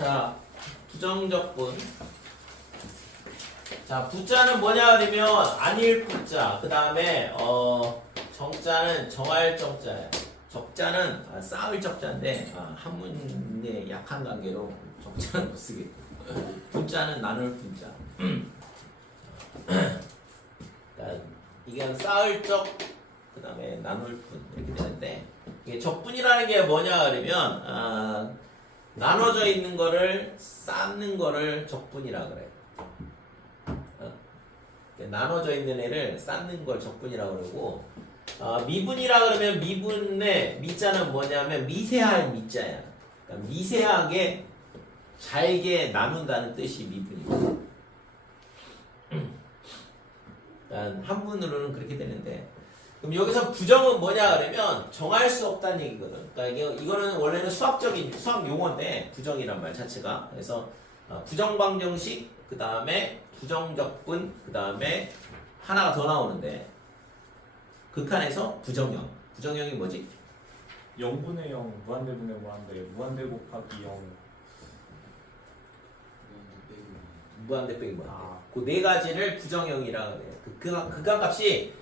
자, 부정적분. 자, 부자는 뭐냐 그러면 안일 부자. 그 다음에 정자는 정할 정자야. 적자는 싸울 적자인데 한문의 약한 관계로 적자는 못 쓰겠고 분자는 나눌 분자. 그러니까 이게 싸울 적, 그 다음에 나눌 분 이렇게 되는데 이게 적분이라는 게 뭐냐 그러면 나눠져 있는 거를 쌓는 거를 적분이라 그래요. 나눠져 있는 애를 쌓는 걸 적분이라고 그러고 미분이라 그러면 미분의 미자는 뭐냐면 미세할 미자야. 그러니까 미세하게 잘게 나눈다는 뜻이 미분이고. 한문으로는 그렇게 되는데 그럼 여기서 부정은 뭐냐 그러면 정할 수 없다는 얘기거든. 그러니까 이거는 원래는 수학 용어인데 부정이란 말 자체가 그래서 부정방정식 그 다음에 부정적분 그 다음에 하나가 더 나오는데 극한에서 부정형. 부정형이 뭐지? 0분의 0, 무한대분의 무한대, 무한대 곱하기 0. 무한대 빼기 무한대. 그 네 가지를 부정형이라고 해요. 극한값이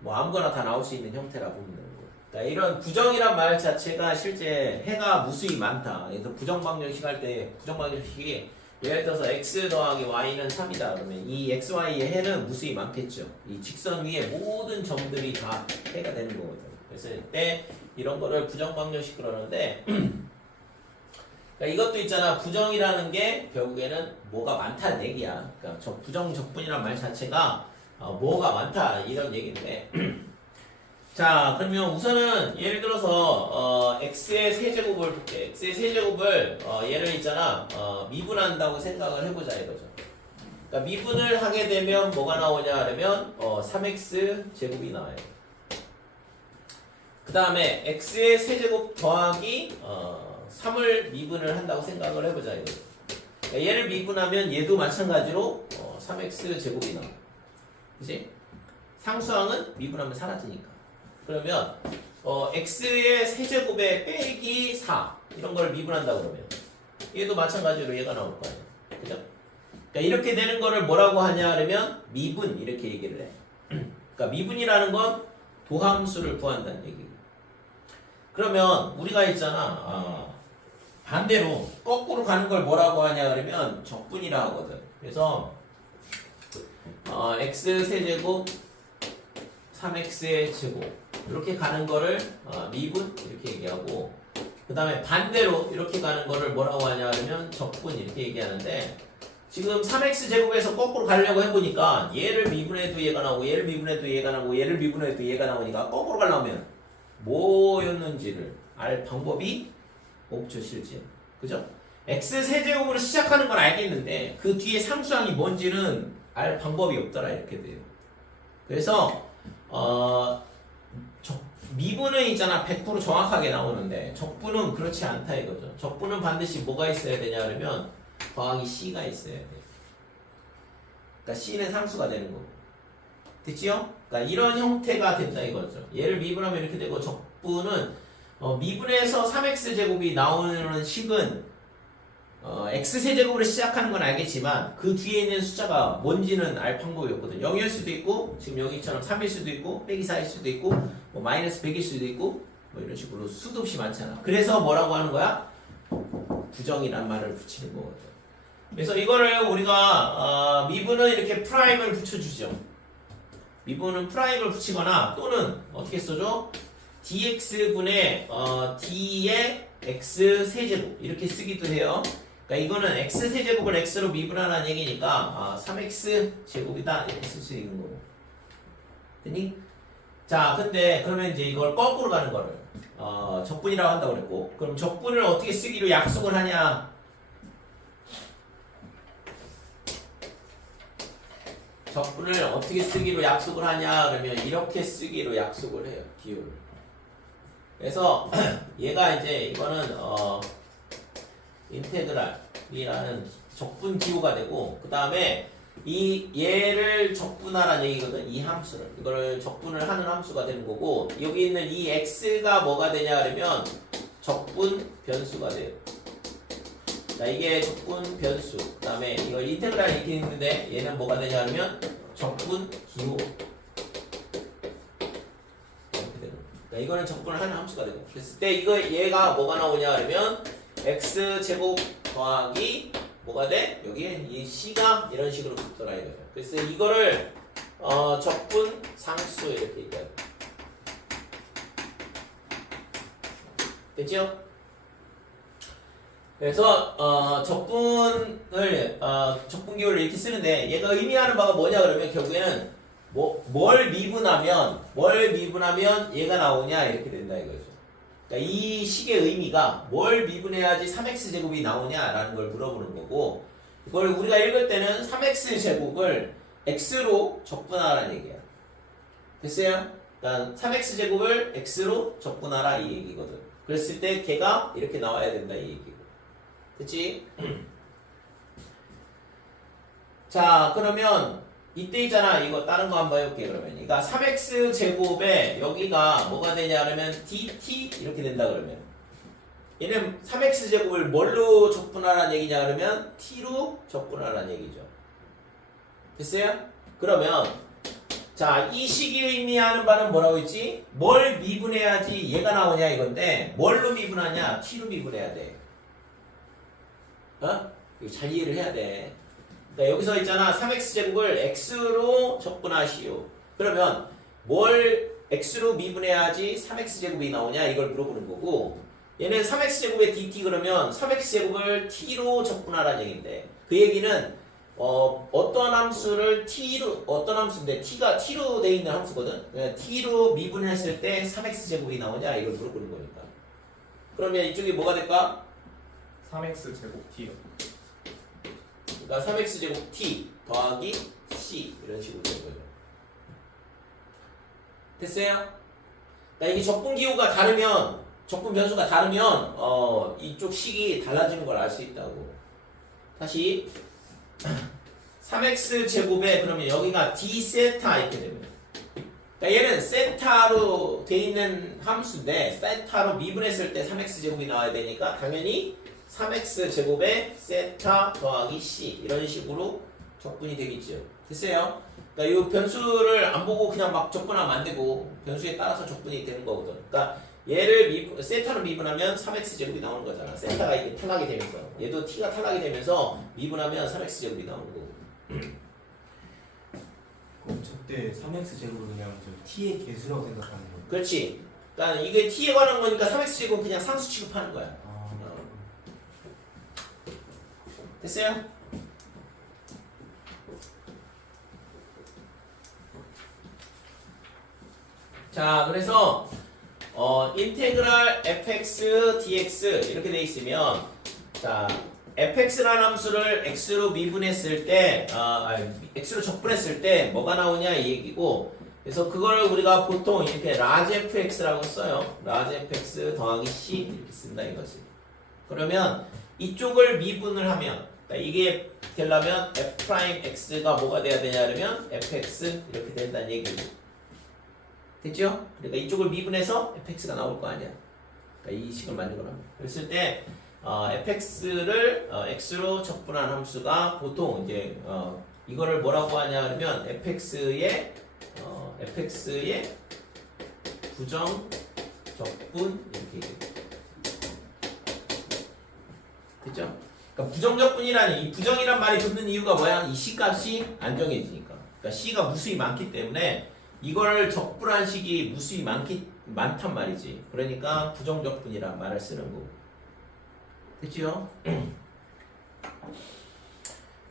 뭐 아무거나 다 나올 수 있는 형태라 보면 되는 거예요. 그러니까 이런 부정이란 말 자체가 실제 해가 무수히 많다. 그래서 부정방정식 할 때 부정방정식이 예를 들어서 x 더하기 y는 3이다 그러면 이 x, y의 해는 무수히 많겠죠. 이 직선 위에 모든 점들이 다 해가 되는 거거든요. 그래서 이때 이런 거를 부정방정식 그러는데 그러니까 이것도 있잖아. 부정이라는 게 결국에는 뭐가 많다는 얘기야. 그러니까 부정 적분이란 말 자체가 뭐가 많다 이런 얘기인데 자 그러면 우선은 예를 들어서 x의 세제곱을 볼게. x의 세제곱을 얘를 있잖아 미분한다고 생각을 해보자 이거죠. 그러니까 미분을 하게 되면 뭐가 나오냐 그러면 3x 제곱이 나와요. 그 다음에 x의 세제곱 더하기 3을 미분을 한다고 생각을 해보자 이거죠. 그러니까 얘를 미분하면 얘도 마찬가지로 3x 제곱이 나와요. 그치? 상수항은 미분하면 사라지니까. 그러면 x의 세제곱에 빼기 4 이런 걸 미분한다 그러면 얘도 마찬가지로 얘가 나올 거 아니야. 그죠? 그러니까 이렇게 되는 거를 뭐라고 하냐 그러면 미분 이렇게 얘기를 해. 그러니까 미분이라는 건 도함수를 구한다는 얘기고. 그러면 우리가 있잖아 반대로 거꾸로 가는 걸 뭐라고 하냐 그러면 적분이라 하거든. 그래서 x 세제곱 3x의 제곱 이렇게 가는 거를 미분 이렇게 얘기하고 그 다음에 반대로 이렇게 가는 거를 뭐라고 하냐 그러면 적분 이렇게 얘기하는데 지금 3x 제곱에서 거꾸로 가려고 해보니까 얘를 미분해도 얘가 나오고 얘를 미분해도 얘가 나오고 얘를 미분해도 얘가 나오니까 거꾸로 가려면 뭐였는지를 알 방법이 없죠 실제. 그죠? x 세제곱으로 시작하는 건 알겠는데 그 뒤에 상수항이 뭔지는 알 방법이 없더라 이렇게 돼요. 그래서 미분은 있잖아 100% 정확하게 나오는데 적분은 그렇지 않다 이거죠. 적분은 반드시 뭐가 있어야 되냐 그러면 더하기 c가 있어야 돼. 그러니까 c는 상수가 되는 거고. 됐지요? 그러니까 이런 형태가 된다 이거죠. 얘를 미분하면 이렇게 되고 적분은 미분에서 3x 제곱이 나오는 식은 x세제곱으로 시작하는 건 알겠지만 그 뒤에 있는 숫자가 뭔지는 알 방법이 없거든. 0일 수도 있고 지금 여기처럼 3일 수도 있고 빼기 4일 수도 있고 뭐 마이너스 100일 수도 있고 뭐 이런 식으로 수도 없이 많잖아. 그래서 뭐라고 하는 거야? 부정이란 말을 붙이는 거거든. 그래서 이거를 우리가 미분은 이렇게 프라임을 붙여주죠. 미분은 프라임을 붙이거나 또는 어떻게 써줘? dx분의 d의 x세제곱 이렇게 쓰기도 해요. 그러니까 이거는 x세제곱을 x로 미분하라는 얘기니까 3x 제곱이다 이렇게 쓸 수 있는 거고. 됐니? 자 근데 그러면 이제 이걸 거꾸로 가는 거를 적분이라고 한다고 그랬고 그럼 적분을 어떻게 쓰기로 약속을 하냐? 적분을 어떻게 쓰기로 약속을 하냐 그러면 이렇게 쓰기로 약속을 해요. 기호를. 그래서 얘가 이제 이거는 인테그랄이라는 적분 기호가 되고 그 다음에 이 얘를 적분하라는 얘기거든. 이 함수를 이거를 적분을 하는 함수가 되는 거고 여기 있는 이 x가 뭐가 되냐 그러면 적분 변수가 돼요. 자, 이게 적분 변수. 그 다음에 이걸 인테그랄 이렇게 있는데 얘는 뭐가 되냐 하면 적분 기호. 이렇게 되는 거예요. 자, 이거는 적분을 하는 함수가 되고. 그랬을 때 이거 얘가 뭐가 나오냐 하면 x제곱 더하기 뭐가 돼? 여기에 이 c가 이런 식으로 붙더라 이거죠. 그래서 이거를 적분 상수 이렇게 얘기해요. 됐죠? 그래서 적분 기호를 이렇게 쓰는데 얘가 의미하는 바가 뭐냐 그러면 결국에는 뭘 미분하면 얘가 나오냐 이렇게 된다 이거죠. 그러니까 이 식의 의미가 뭘 미분해야지 3x 제곱이 나오냐라는 걸 물어보는 거고, 이걸 우리가 읽을 때는 3x 제곱을 x로 적분하라는 얘기야. 됐어요? 그러니까 3x 제곱을 x로 적분하라 이 얘기거든. 그랬을 때 걔가 이렇게 나와야 된다 이 얘기고. 됐지? 자, 그러면 이때 있잖아. 이거 다른 거 한번 해볼게 그러면. 그러니까 3x 제곱에 여기가 뭐가 되냐 그러면 dt 이렇게 된다 그러면 얘는 3x 제곱을 뭘로 적분하라는 얘기냐 그러면 t로 적분하라는 얘기죠. 됐어요? 그러면 자, 이 식이 의미하는 바는 뭐라고 했지? 뭘 미분해야지 얘가 나오냐 이건데 뭘로 미분하냐? t로 미분해야 돼. 이거 잘 이해를 해야 돼. 그러니까 여기서 있잖아. 3x제곱을 x로 적분하시오. 그러면 뭘 x로 미분해야지 3x제곱이 나오냐 이걸 물어보는 거고, 얘는 3x제곱에 dt 그러면 3x제곱을 t로 적분하라는 얘기인데, 그 얘기는 어떤 함수를 어떤 함수인데 t가 t로 돼 있는 함수거든. 그러니까 t로 미분했을 때 3x제곱이 나오냐 이걸 물어보는 거니까. 그러면 이쪽이 뭐가 될까? 3x 제곱 t요. 그러니까 3x제곱 t 더하기 c 이런 식으로 되는 거죠. 됐어요? 그러니까 이게 적분 기호가 다르면, 적분 변수가 다르면 이쪽 식이 달라지는 걸 알 수 있다고. 다시 3x제곱에 그러면 여기가 d 세타 이렇게 되면, 그러니까 얘는 세타로 돼 있는 함수인데 세타로 미분했을 때 3x제곱이 나와야 되니까 당연히 3x제곱에 세타 더하기 c 이런 식으로 적분이 되겠죠. 됐어요? 그러니까 이 변수를 안 보고 그냥 막 적분하면 안 되고 변수에 따라서 적분이 되는 거거든. 그러니까 얘를 세타로 미분하면 3x제곱이 나오는 거잖아. 세타가 이렇게 탈락이 되면서, 얘도 t가 탈락이 되면서 미분하면 3x제곱이 나오는 거고. 그럼 저때 3x제곱을 그냥 저 t의 개수라고 생각하는 거예요? 그렇지. 그러니까 이게 t에 관한 거니까 3x제곱은 그냥 상수 취급하는 거야. 됐어요? 자, 그래서 인테그랄 fx dx 이렇게 돼 있으면, 자, fx라는 함수를 x로 미분했을 때, x로 적분했을 때 뭐가 나오냐 이 얘기고, 그래서 그걸 우리가 보통 이렇게 라지 fx라고 써요. 라지 fx 더하기 c 이렇게 쓴다 이거지. 그러면 이쪽을 미분을 하면, 그러니까 이게 되려면 f'x가 뭐가 돼야 되냐 그러면 fx 이렇게 된다는 얘기고. 됐죠? 그러니까 이쪽을 미분해서 fx가 나올 거 아니야. 그러니까 이 식을 만든 거랍니다. 그랬을 때 fx를 x로 적분한 함수가 보통 이제 이거를 뭐라고 하냐 그러면 fx의 부정 적분 이렇게 얘기해요. 됐죠? 그러니까 부정적분이라는 이 부정이란 말이 붙는 이유가 뭐야? 이 c값이 안 정해지니까. 그러니까 c가 무수히 많기 때문에 이걸 적분한 식이 무수히 많단 말이지. 그러니까 부정적분이란 말을 쓰는 거고. 됐지요?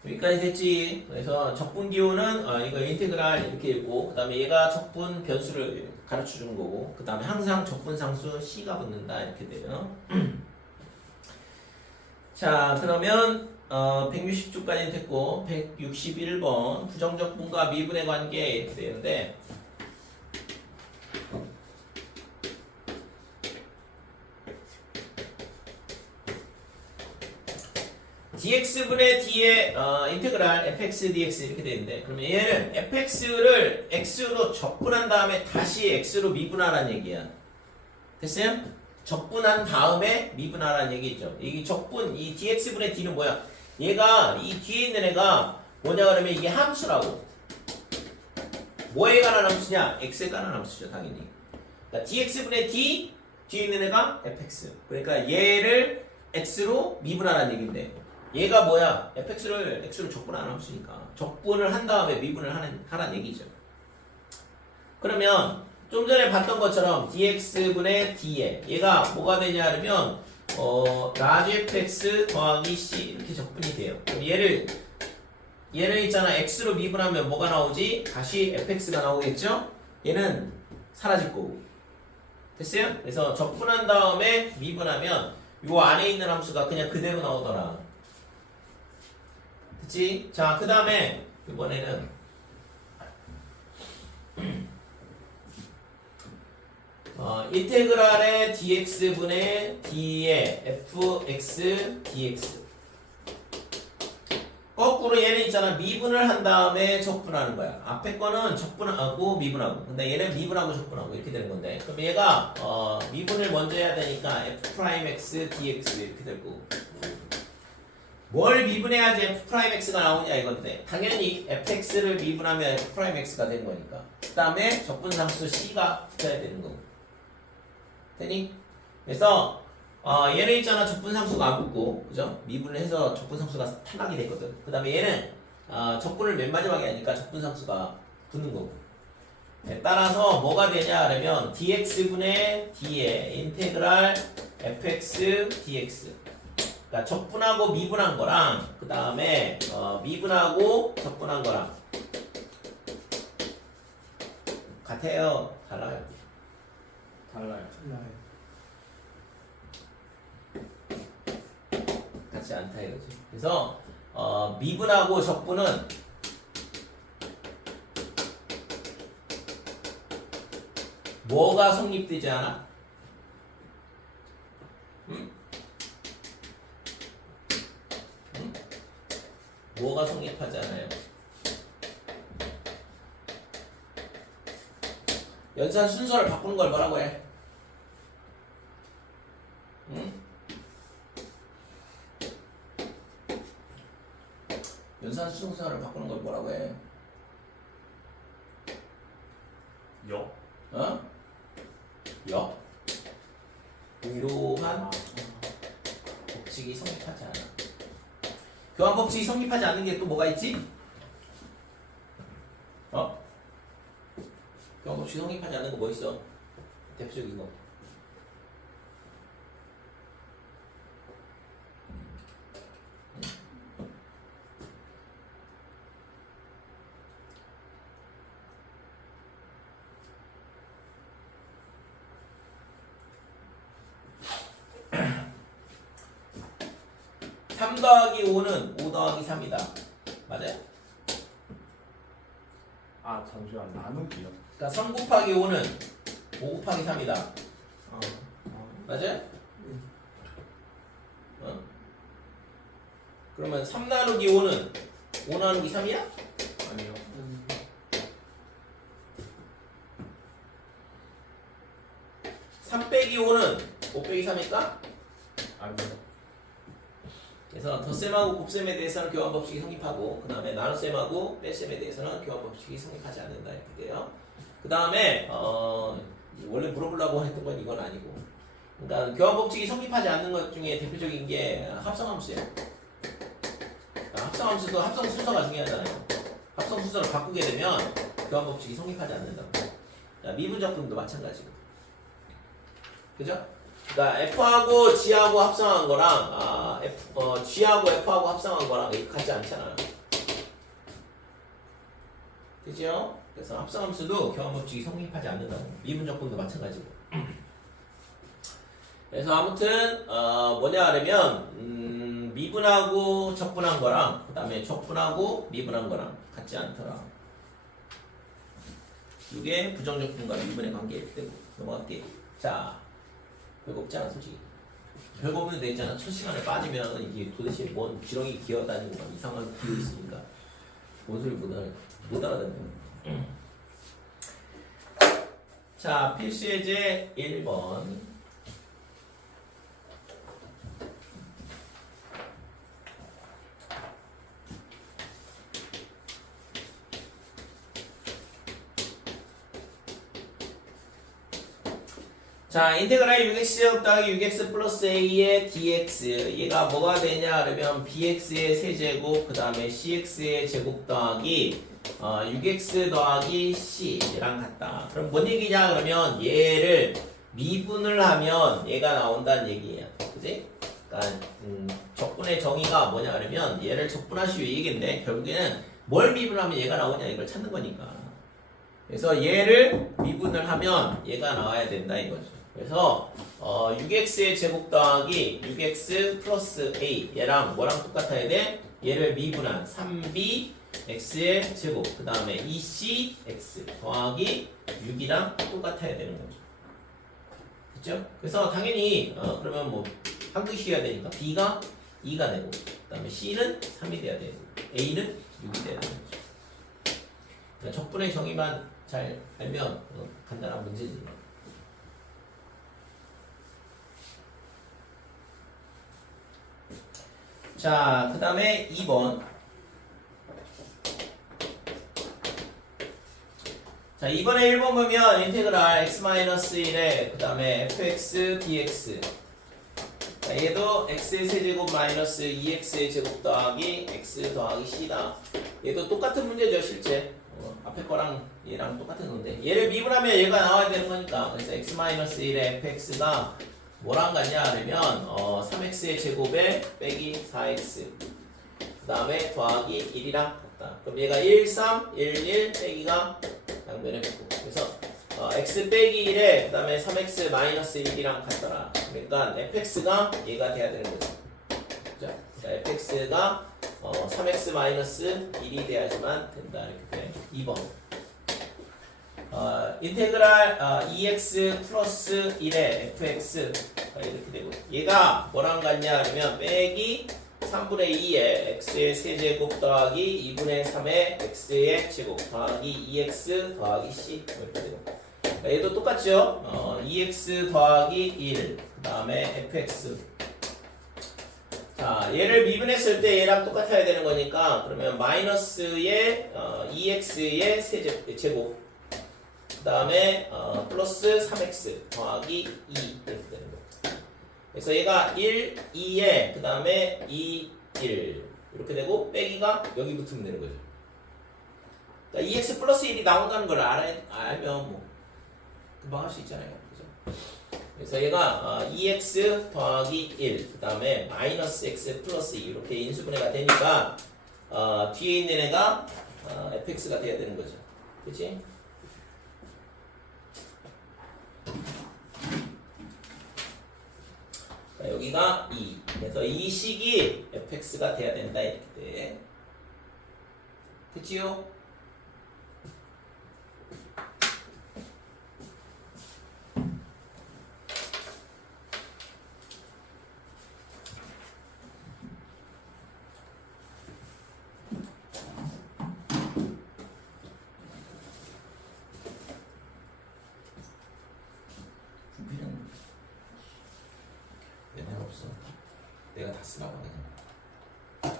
여기까지 됐지. 그래서 적분 기호는 이거 인테그랄 이렇게 읽고, 그 다음에 얘가 적분 변수를 가르쳐 주는 거고, 그 다음에 항상 적분 상수 c가 붙는다 이렇게 돼요. 자, 그러면 160조까지 됐고 161번 부정적분과 미분의 관계 이렇게 되는데, dx분의 d의 인테그랄 fx dx 이렇게 되는데, 그러면 얘는 fx를 x로 적분한 다음에 다시 x로 미분하라는 얘기야. 됐어요? 적분한 다음에 미분하라는 얘기죠. 이 적분, 이 dx분의 d는 뭐야? 얘가 이 뒤에 있는 애가 뭐냐 그러면 이게 함수라고. 뭐에 관한 함수냐? x에 관한 함수죠, 당연히. 그러니까 dx분의 d 뒤에 있는 애가 fx. 그러니까 얘를 x로 미분하라는 얘기인데 얘가 뭐야? fx를 x로 적분하는 함수니까 적분을 한 다음에 미분을 하라는 얘기죠. 그러면 좀 전에 봤던 것처럼 dx분의 d에 얘가 뭐가 되냐 하면 라지 fx 더하기 c 이렇게 적분이 돼요. 그럼 얘를 있잖아 x로 미분하면 뭐가 나오지? 다시 fx가 나오겠죠? 얘는 사라질 거고. 됐어요? 그래서 적분한 다음에 미분하면 요 안에 있는 함수가 그냥 그대로 나오더라. 됐지? 자, 그 다음에 이번에는 인테그랄의 dx분의 d의 fx dx 거꾸로 얘는 있잖아 미분을 한 다음에 적분하는 거야. 앞에 거는 적분하고 미분하고 근데 얘는 미분하고 적분하고 이렇게 되는 건데 그럼 얘가 미분을 먼저 해야 되니까 f'x dx 이렇게 될 거고 뭘 미분해야지 f'x가 나오냐 이건데 당연히 fx를 미분하면 f'x가 되는 거니까 그 다음에 적분상수 c가 붙어야 되는 거고 되니? 그래서 얘는 있잖아 적분상수가 안 붙고 그죠? 미분을 해서 적분상수가 탈락이 됐거든. 그 다음에 얘는 적분을 맨 마지막에 하니까 적분상수가 붙는 거고 따라서 뭐가 되냐 하면 dx분의 d의 인테그랄 fx dx 그러니까 적분하고 미분한 거랑 그 다음에 미분하고 적분한 거랑 같아요? 달라요? 달라요. 같지 않다 이거지. 그래서 미분하고 적분은 뭐가 성립되지 않아? 응? 응? 뭐가 성립하지 않아요? 연산 순서를 바꾸는 걸 뭐라고 해? 응? 연산 순서를 바꾸는 걸 뭐라고 해? 역? 어? 역? 이러한 법칙이 성립하지 않아. 교환 법칙이 성립하지 않는 게 또 뭐가 있지? 교환 법칙이 성립하지 않는 거 뭐 있어? 대표적인 거. 삼 더하기 5는 5 더하기 3이다. 맞아요? 아 잠시만 나누기요. 그러니까 3 곱하기 5는 5 곱하기 3이다. 맞아요? 그러면 3 나누기 5는 5 나누기 3이야? 아니요. 3 빼기 5는 5 빼기 3일까? 아니요. 그래서 덧셈하고 곱셈에 대해서는 교환 법칙이 성립하고 그 다음에 나눗셈하고 뺄셈에 대해서는 교환 법칙이 성립하지 않는다 이렇게 돼요. 그 다음에 원래 물어보려고 했던 건 이건 아니고 그러니까 교환 법칙이 성립하지 않는 것 중에 대표적인 게 합성함수예요. 합성함수도 합성 순서가 중요하잖아요. 합성 순서를 바꾸게 되면 교환 법칙이 성립하지 않는다고. 미분적분도 마찬가지고. 그죠? 그러니까 F하고 G하고 합성한 거랑 G하고 F하고 합성한 거랑 같지 않잖아. 그죠? 그래서 합성함수도 교환법칙이 성립하지 않는다고. 미분적분도 마찬가지고. 그래서 아무튼 뭐냐 하려면 미분하고 적분한 거랑 그 다음에 적분하고 미분한 거랑 같지 않더라. 이게 부정적분과 미분의 관계일 때고. 넘어갈게. 자. 별거 없잖아 솔직히. 별거 없는데 있잖아 첫 시간에 빠지면 이게 도대체 뭔 지렁이 기어다니고 막 이상한 기어 있으니까 뭔 소리 못 알아듣네. 자 필수 예제 1번 자, 인테그랄 6x 더하기 6x 플러스 a의 dx. 얘가 뭐가 되냐 그러면 bx의 세제곱 그 다음에 cx의 제곱 더하기 6x 더하기 c랑 같다. 그럼 뭔 얘기냐 그러면 얘를 미분을 하면 얘가 나온다는 얘기예요. 그지? 그러니까 적분의 정의가 뭐냐 그러면 얘를 적분하시오 이 얘기인데 결국에는 뭘 미분하면 얘가 나오냐 이걸 찾는 거니까. 그래서 얘를 미분을 하면 얘가 나와야 된다 이거죠. 그래서 6x의 제곱 더하기 6x 플러스 a 얘랑 뭐랑 똑같아야 돼? 얘를 미분한 3b x의 제곱 그 다음에 2c x 더하기 6이랑 똑같아야 되는 거죠. 그렇죠? 그래서 당연히 그러면 뭐 한글씨여야 되니까 b가 2가 되고 그 다음에 c는 3이 돼야 되고 a는 6이 돼야 되는 거죠. 그러니까 적분의 정의만 잘 알면 간단한 문제지. 자, 그 다음에 2번. 자, 이번에 1번 보면 인테그랄 x-1에 그 다음에 fx dx. 자, 얘도 x의 세제곱 마이너스 2x의 제곱 더하기 x 더하기 c다. 얘도 똑같은 문제죠, 실제. 앞에 거랑 얘랑 똑같은 건데. 얘를 미분하면 얘가 나와야 되는 거니까. 그래서 x-1에 fx가 뭐랑 같냐 하면 3x의 제곱에 빼기 4x 그 다음에 더하기 1이랑 같다. 그럼 얘가 1, 3, 1, 1 빼기가 양변에 붙고 그래서 x 빼기 1에 그 다음에 3x 마이너스 1이랑 같더라. 그러니까 fx가 얘가 돼야 되는 거죠. 자, fx가 3x 마이너스 1이 돼야지만 된다. 이렇게 돼. 2번 인테그랄 2x 플러스 1의 fx 이렇게 되고 얘가 뭐랑 같냐 하면 빼기 3분의 2의 x의 세제곱 더하기 2분의 3의 x의 제곱 더하기 2x 더하기 c 이렇게 되고 얘도 똑같죠. 2x 더하기 1 그 다음에 fx 자 얘를 미분했을 때 얘랑 똑같아야 되는 거니까 그러면 마이너스의 2x의 제곱 그 다음에 플러스 3x 더하기 2 이렇게 되는 거예요. 그래서 얘가 1, 2에 그 다음에 2, 1 이렇게 되고 빼기가 여기 붙으면 되는 거죠. 그러니까 2x 플러스 1이 나온다는 걸 알면 뭐 금방 할 수 있잖아요. 그죠? 그래서 얘가 2x 더하기 1 그 다음에 마이너스 x 플러스 2 이렇게 인수분해가 되니까 뒤에 있는 애가 fx가 돼야 되는 거죠. 그치? 자, 여기가 2. 그래서 이 식이 fx가 돼야 된다 이렇게 돼. 그치요? 맨날 없어. 내가 다 쓰라고 그냥.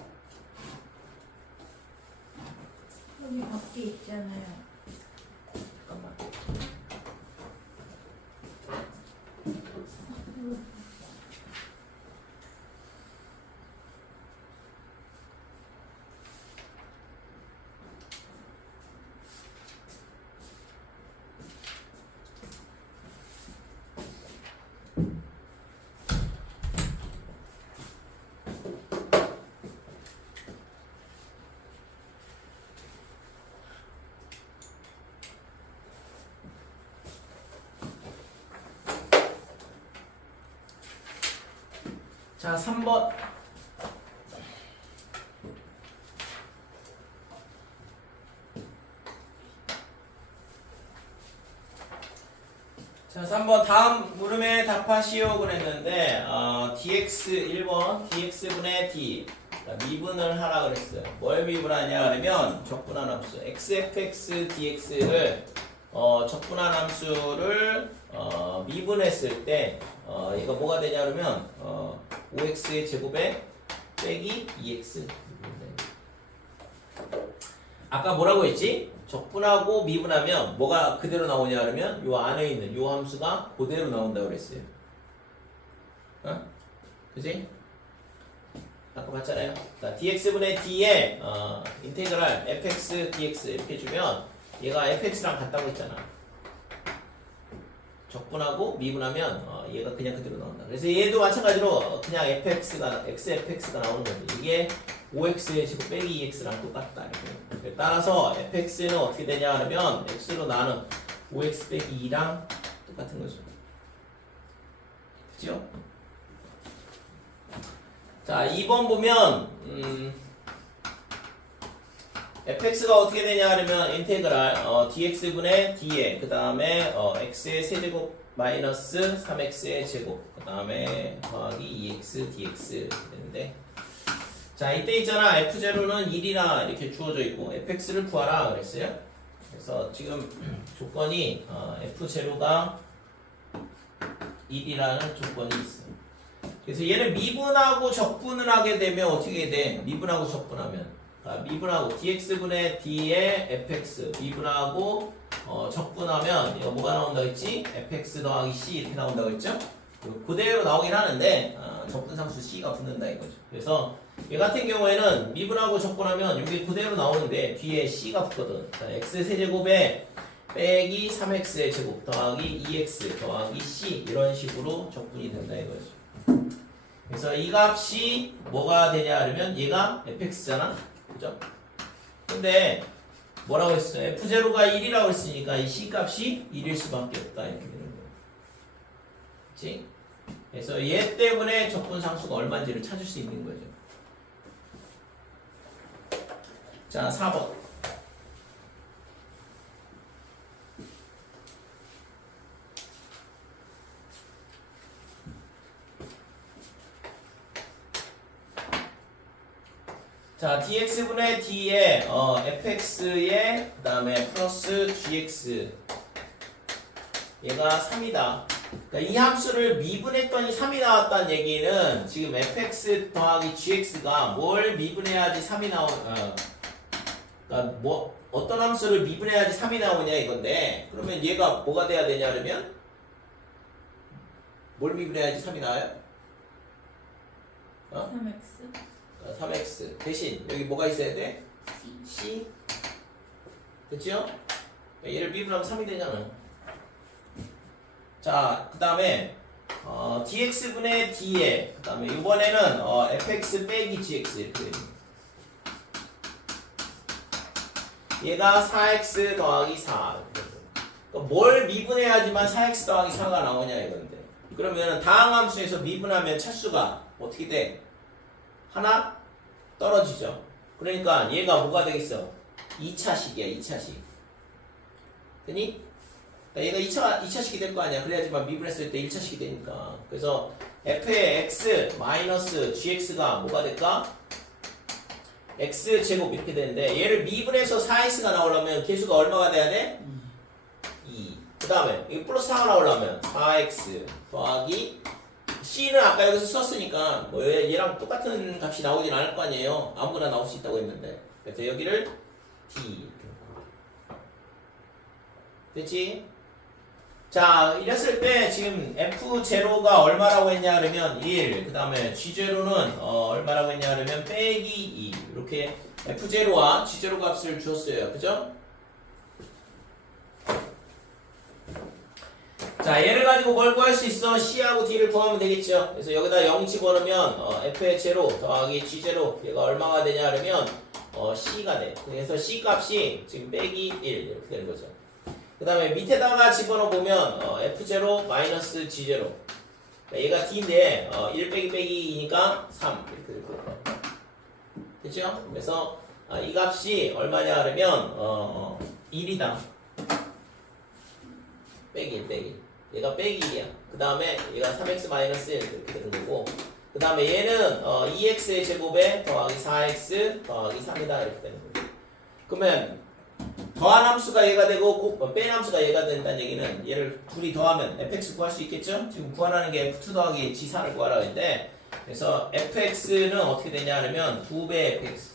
여기 밖에 있잖아요. 잠깐만. 자, 3번. 자, 3번 다음 물음에 답하시오 그랬는데 dx 1번 dx분의 d 미분을 하라 그랬어요. 뭘 미분하냐 그러면 적분한 함수 xfx dx를 적분한 함수를 미분했을 때 이거 뭐가 되냐 그러면 5x의 제곱에 빼기 2x 아까 뭐라고 했지? 적분하고 미분하면 뭐가 그대로 나오냐 그러면 요 안에 있는 요 함수가 그대로 나온다고 그랬어요. 어? 그지? 아까 봤잖아요. 자, dx분의 d에 인테그랄 fx dx 이렇게 주면 얘가 fx랑 같다고 했잖아. 적분하고 미분하면 얘가 그냥 그대로 나온다. 그래서 얘도 마찬가지로 그냥 fx가 xfx가 나오는 거지. 이게 5x의 제곱 빼기 2x랑 똑같다. 이렇게. 따라서 fx는 어떻게 되냐 하면 x로 나는 5x 빼기 2랑 똑같은 거죠. 그죠? 자, 2번 보면 fx가 어떻게 되냐 하면 인테그랄 dx분의 d에 그 다음에 x의 세제곱 마이너스 3x의 제곱 그 다음에 더하기 2x dx 되는데 자 이때 있잖아 f0는 1이라 이렇게 주어져 있고 fx를 구하라 그랬어요. 그래서 지금 조건이 f0가 1이라는 조건이 있어. 그래서 얘는 미분하고 적분을 하게 되면 어떻게 돼? 미분하고 적분하면 미분하고 dx분의 d의 fx 미분하고 적분하면 이거 뭐가 나온다고 했지? fx 더하기 c 이렇게 나온다고 했죠? 그대로 나오긴 하는데 적분상수 c가 붙는다 이거죠. 그래서 얘 같은 경우에는 미분하고 적분하면 이게 그대로 나오는데 뒤에 c가 붙거든. 자, x 세제곱에 빼기 3x의 제곱 더하기 2x 더하기 c 이런 식으로 적분이 된다 이거죠. 그래서 이 값이 뭐가 되냐 하면 얘가 fx잖아. 그죠? 근데 뭐라고 했어요? f0가 1이라고 했으니까 이 c 값이 1일 수밖에 없다 이렇게 되는 거예요. 그치? 그래서 얘 때문에 적분상수가 얼마인지를 찾을 수 있는 거죠. 자, 4번. 자, dx분의 d에 fx에 그 다음에 플러스 gx 얘가 3이다. 그러니까 이 함수를 미분했더니 3이 나왔다는 얘기는 지금 fx 더하기 gx가 뭘 미분해야지 3이 그러니까 뭐 어떤 함수를 미분해야지 3이 나오냐 이건데 그러면 얘가 뭐가 돼야 되냐 그러면 뭘 미분해야지 3이 나와요? 3x 3x 대신 여기 뭐가 있어야 돼? c 그치요? 얘를 미분하면 3이 되잖아. 자, 그 다음에 dx분의 d에 그 다음에 이번에는 fx 빼기 gx 이렇게 됩니다. 얘가 4x 더하기 4 그러니까 뭘 미분해야지만 4x 더하기 4가 나오냐 이건데 그러면 다항함수에서 미분하면 차수가 어떻게 돼? 하나 떨어지죠. 그러니까 얘가 뭐가 되겠어? 2차식이야 2차식 되니? 그러니까 얘가 2차식이 될 거 아니야. 그래야지만 미분했을 때 1차식이 되니까. 그래서 f의 x 마이너스 gx가 뭐가 될까? x제곱 이렇게 되는데 얘를 미분해서 4x가 나오려면 개수가 얼마가 돼야 돼? 2. 그 다음에 이 플러스 4가 나오려면 4x 더하기 c는 아까 여기서 썼으니까 뭐 얘랑 똑같은 값이 나오진 않을 거 아니에요. 아무거나 나올 수 있다고 했는데 그래서 여기를 d 됐지? 자 이랬을 때 지금 f0가 얼마라고 했냐 그러면 1 그 다음에 g0는 얼마라고 했냐 그러면 빼기 2 이렇게 f0와 g0 값을 주었어요. 그죠? 자 얘를 가지고 뭘 구할 수 있어? c하고 d를 구하면 되겠죠. 그래서 여기다 0 집어넣으면 f의 제로 더하기 g0 얘가 얼마가 되냐 그러면 c가 돼. 그래서 c 값이 지금 빼기 1 이렇게 되는 거죠. 그 다음에 밑에다가 집어넣어보면 f0 마이너스 g0 얘가 d인데 1 빼기 빼기 2니까 3 이렇게 될 거예요. 됐죠? 그래서 이 값이 얼마냐 그러면 1이다. 빼기 1 빼기 얘가 빼기 1이야. 그 다음에 얘가 3x 마이너스 1 이렇게 되는 거고 그 다음에 얘는 2x의 제곱에 더하기 4x 더하기 3이다 이렇게 되는 거고 그러면 더한 함수가 얘가 되고 뺀 함수가 얘가 된다는 얘기는 얘를 둘이 더하면 fx 구할 수 있겠죠? 지금 구하라는 게 f2 더하기 g4를 구하라고 했는데 그래서 fx는 어떻게 되냐 하면 2배 fx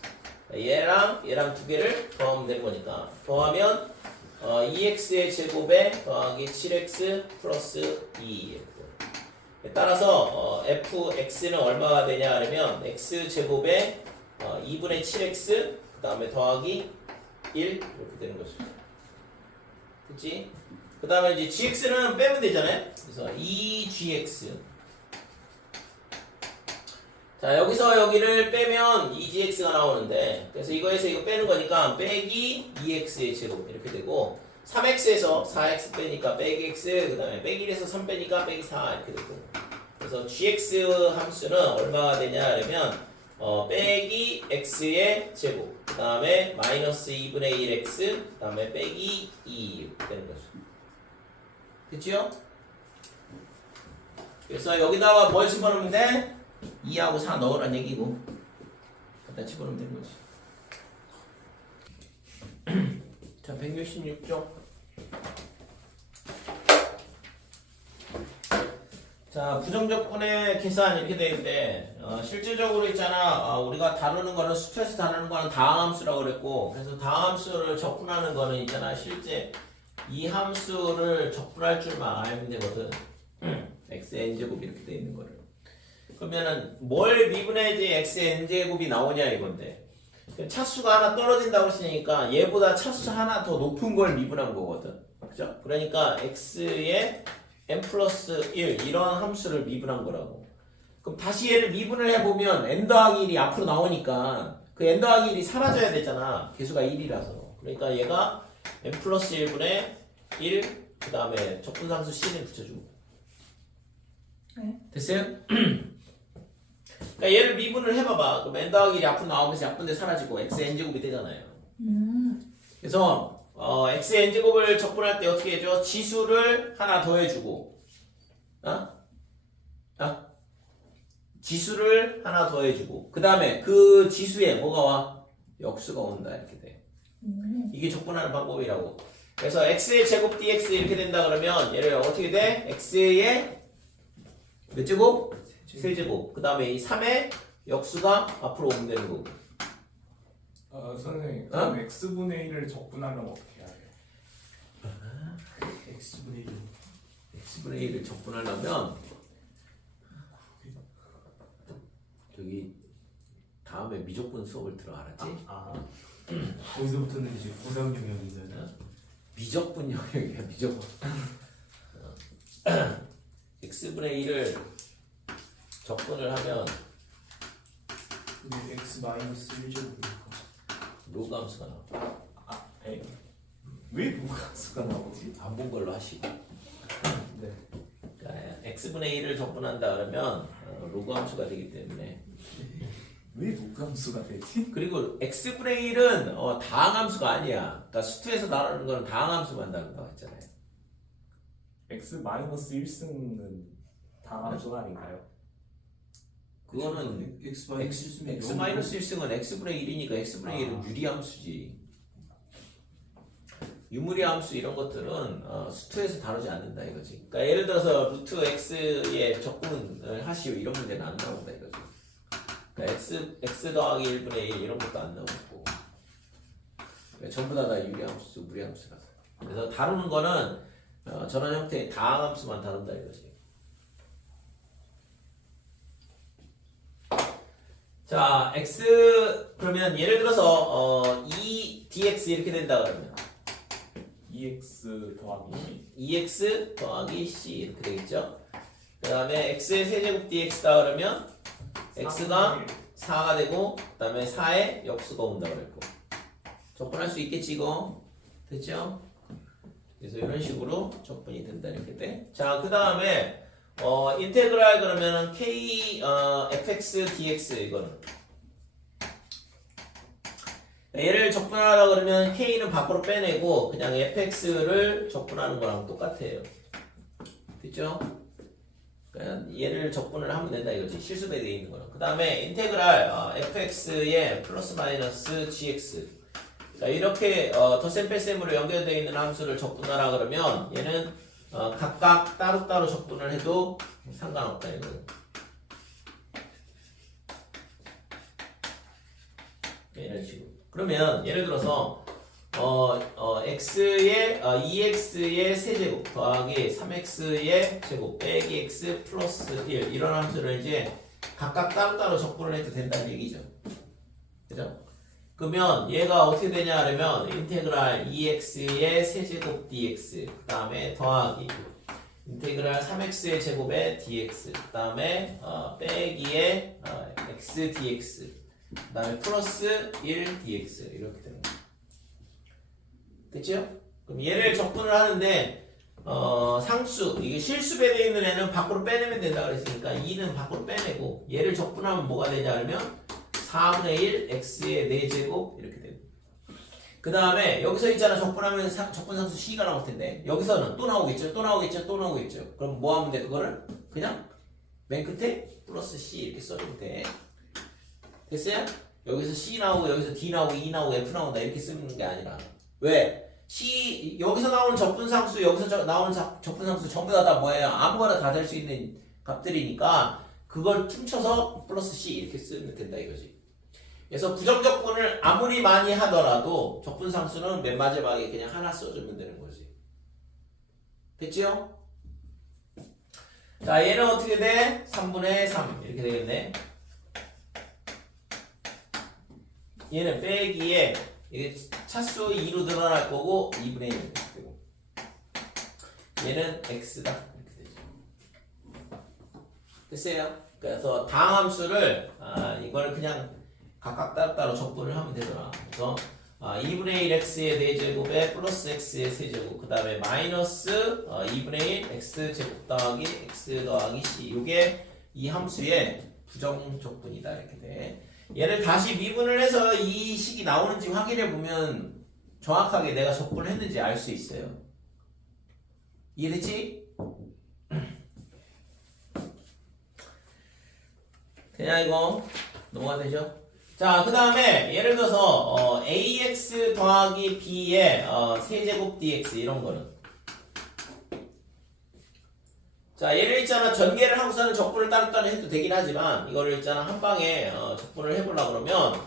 얘랑 두 개를 더하면 되는 거니까 더하면 2x의 제곱에 더하기 7x 플러스 2. 따라서 fx는 얼마가 되냐 하면 x 제곱에 2분의 7x 그 다음에 더하기 1 이렇게 되는 거죠. 그치? 그 다음에 이제 gx는 빼면 되잖아요. 그래서 2gx. 자, 여기서 여기를 빼면 2gx가 나오는데, 그래서 이거에서 이거 빼는 거니까 빼기 2x의 제곱 이렇게 되고, 3x에서 4x 빼니까 빼기 x, 그 다음에 빼기 1에서 3 빼니까 빼기 4 이렇게 되고, 그래서 gx 함수는 얼마가 되냐 하면 빼기 x의 제곱, 그 다음에 마이너스 2분의 1x, 그 다음에 빼기 2 이렇게 되는 거죠. 됐지요? 그래서 여기다가 뭘 집어넣으면 돼? 2하고 4 넣으란 얘기고 갖다 집어넣으면 되는 거지. 자, 166쪽. 자, 부정적분의 계산 이렇게 되어 있는데 실질적으로 있잖아. 우리가 다루는 거는 수트에서 다루는 거는 다항함수라고 그랬고, 그래서 다항함수를 적분하는 거는 있잖아. 실제 이 함수를 적분할 줄만 알면 되거든. xn제곱 이렇게 되어 있는 거를. 그러면은 뭘 미분해야지 xn제곱이 나오냐 이건데, 차수가 하나 떨어진다고 했으니까 얘보다 차수 하나 더 높은 걸 미분한 거거든. 그죠? 그러니까 x의 n 플러스 1 이런 함수를 미분한 거라고. 그럼 다시 얘를 미분을 해보면 n 더하기 1이 앞으로 나오니까 그 n 더하기 1이 사라져야 되잖아. 개수가 1이라서. 그러니까 얘가 n 플러스 1분의 1 그 다음에 적분상수 c는 붙여주고. 네. 됐어요? 그러니까 얘를 미분을 해봐봐. 그럼 n 더하기 1이 앞으로 나오면서 약분돼 사라지고 xn제곱이 되잖아요. 그래서 xn제곱을 적분할 때 어떻게 해줘? 지수를 하나 더 해주고, 지수를 하나 더 해주고, 그 다음에 그 지수에 뭐가 와? 역수가 온다 이렇게 돼. 이게 적분하는 방법이라고. 그래서 x의 제곱 dx 이렇게 된다 그러면 얘를 어떻게 돼? x의 몇 제곱? 세제곱. 그 다음에 이 3의 역수가 앞으로 오면 되는 거고. 선생님, 그럼 x분의 1을 적분하면 어떻게 해야 돼요? x분의 1. x분의 1을 적분하려면 저기 다음에 미적분 수업을 들어 알았지? 거기서부터는 이제 고상 영역이잖아. 미적분 영역이야. 미적분. x분의 1을 적분을 하면 근데 x 마이너스 1제곱이니까. 로그 함수가 나와. 왜 무각수가 나오지? 안 본 걸로 하시고. 네. 그러니까 x분의 1을 적분한다 그러면 로그 함수가 되기 때문에. 왜 무각수가 되지? 그리고 x분의 1은 다항함수가 아니야. 그러니까 수투에서 다루는 거는 다항함수만 다룬다고 했잖아요. x 마이너스 1승은 다함수가 아닌가요? 그거는 x 마이너스 1승. x 마이너스 1승은 x분의 1이니까 x분의 1은 유리함수지. 유무리함수 이런 것들은 수투에서 다루지 않는다 이거지. 그러니까 예를 들어서 루트 x의 적분을 하시오 이런 문제는 안 나온다 이거지. 그러니까 x 더하기 1분의 1 이런 것도 안 나오고. 그러니까 전부 다 유리함수, 무리함수라서. 그래서 다루는 거는 저런 형태의 다항함수만 다룬다 이거지. 자, x 그러면 예를 들어서 2dx 이렇게 된다 그러면 2x 더하기 2x 더하기 c 이렇게 되겠죠. 그 다음에 x의 세제곱 dx다 그러면 x가 4가 되고 그 다음에 4의 역수가 온다 그랬고 적분할 수 있겠지 이거. 됐죠? 그래서 이런 식으로 적분이 된다 이렇게 돼. 자, 그 다음에 인테그랄 그러면은 k fx dx 이거는 얘를 적분하라 그러면 k는 밖으로 빼내고 그냥 fx를 적분하는 거랑 똑같아요. 됐죠? 그러니까 얘를 적분을 하면 된다 이거지. 실수되어 있는 거는. 그 다음에 인테그랄 fx의 플러스 마이너스 gx. 자, 이렇게 덧셈 뺄셈으로 연결되어 있는 함수를 적분하라 그러면 얘는 각각 따로따로 적분을 해도 상관없다 이거예요. 이런 식으로. 그러면 예를 들어서 x의 2x의 세제곱 더하기 3x의 제곱 빼기 x 플러스 1 이런 함수를 이제 각각 따로따로 적분을 해도 된다는 얘기죠. 그죠? 그러면 얘가 어떻게 되냐 하면 인테그랄 2x의 세제곱 dx 그 다음에 더하기 인테그랄 3x의 제곱의 dx 그 다음에 빼기의 x dx 그 다음에 플러스 1 dx 이렇게 되는 거예요. 됐죠? 그럼 얘를 적분을 하는데 상수 이게 실수배되어 있는 애는 밖으로 빼내면 된다 그랬으니까 2는 밖으로 빼내고 얘를 적분하면 뭐가 되냐 하면 4분의 1 x의 4제곱 이렇게 됩니다. 그 다음에 여기서 있잖아 적분하면 적분상수 c가 나올 텐데 여기서는 또 나오겠죠 또 나오겠죠 또 나오겠죠. 그럼 뭐 하면 돼 그거를 그냥 맨 끝에 플러스 c 이렇게 써주면 돼. 됐어요? 여기서 c 나오고 여기서 d 나오고 e 나오고 f 나온다 이렇게 쓰는 게 아니라 왜? C 여기서 나오는 적분상수 여기서 나오는 적분상수 전부 다 뭐예요? 아무거나 다 될 수 있는 값들이니까 그걸 퉁쳐서 플러스 C 이렇게 쓰면 된다 이거지. 그래서 부정적분을 아무리 많이 하더라도 적분상수는 맨 마지막에 그냥 하나 써주면 되는 거지. 됐지요? 자 얘는 어떻게 돼? 3분의 3 이렇게 되겠네. 얘는 빼기에 이게 차수 2로 늘어날 거고 2분의 1 이렇게 되고 얘는 x다 이렇게 되죠. 됐어요? 그래서 다함수를 이걸 그냥 각각 따로따로 적분을 하면 되더라. 그래서 2분의 1x의 4제곱에 플러스 x의 세제곱 그 다음에 마이너스 2분의 1 x제곱 더하기 x 더하기 c 요게 이 함수의 부정적분이다 이렇게 돼. 얘를 다시 미분을 해서 이 식이 나오는지 확인해 보면 정확하게 내가 적분을 했는지 알 수 있어요. 이해됐지? 되냐 이거? 넘어가 되죠? 자, 그 다음에 예를 들어서 ax 더하기 b의 세제곱 dx 이런 거는 자 얘를 있잖아 전개를 하고서는 적분을 따로따로 해도 되긴 하지만 이거를 있잖아 한 방에 적분을 해보려고 그러면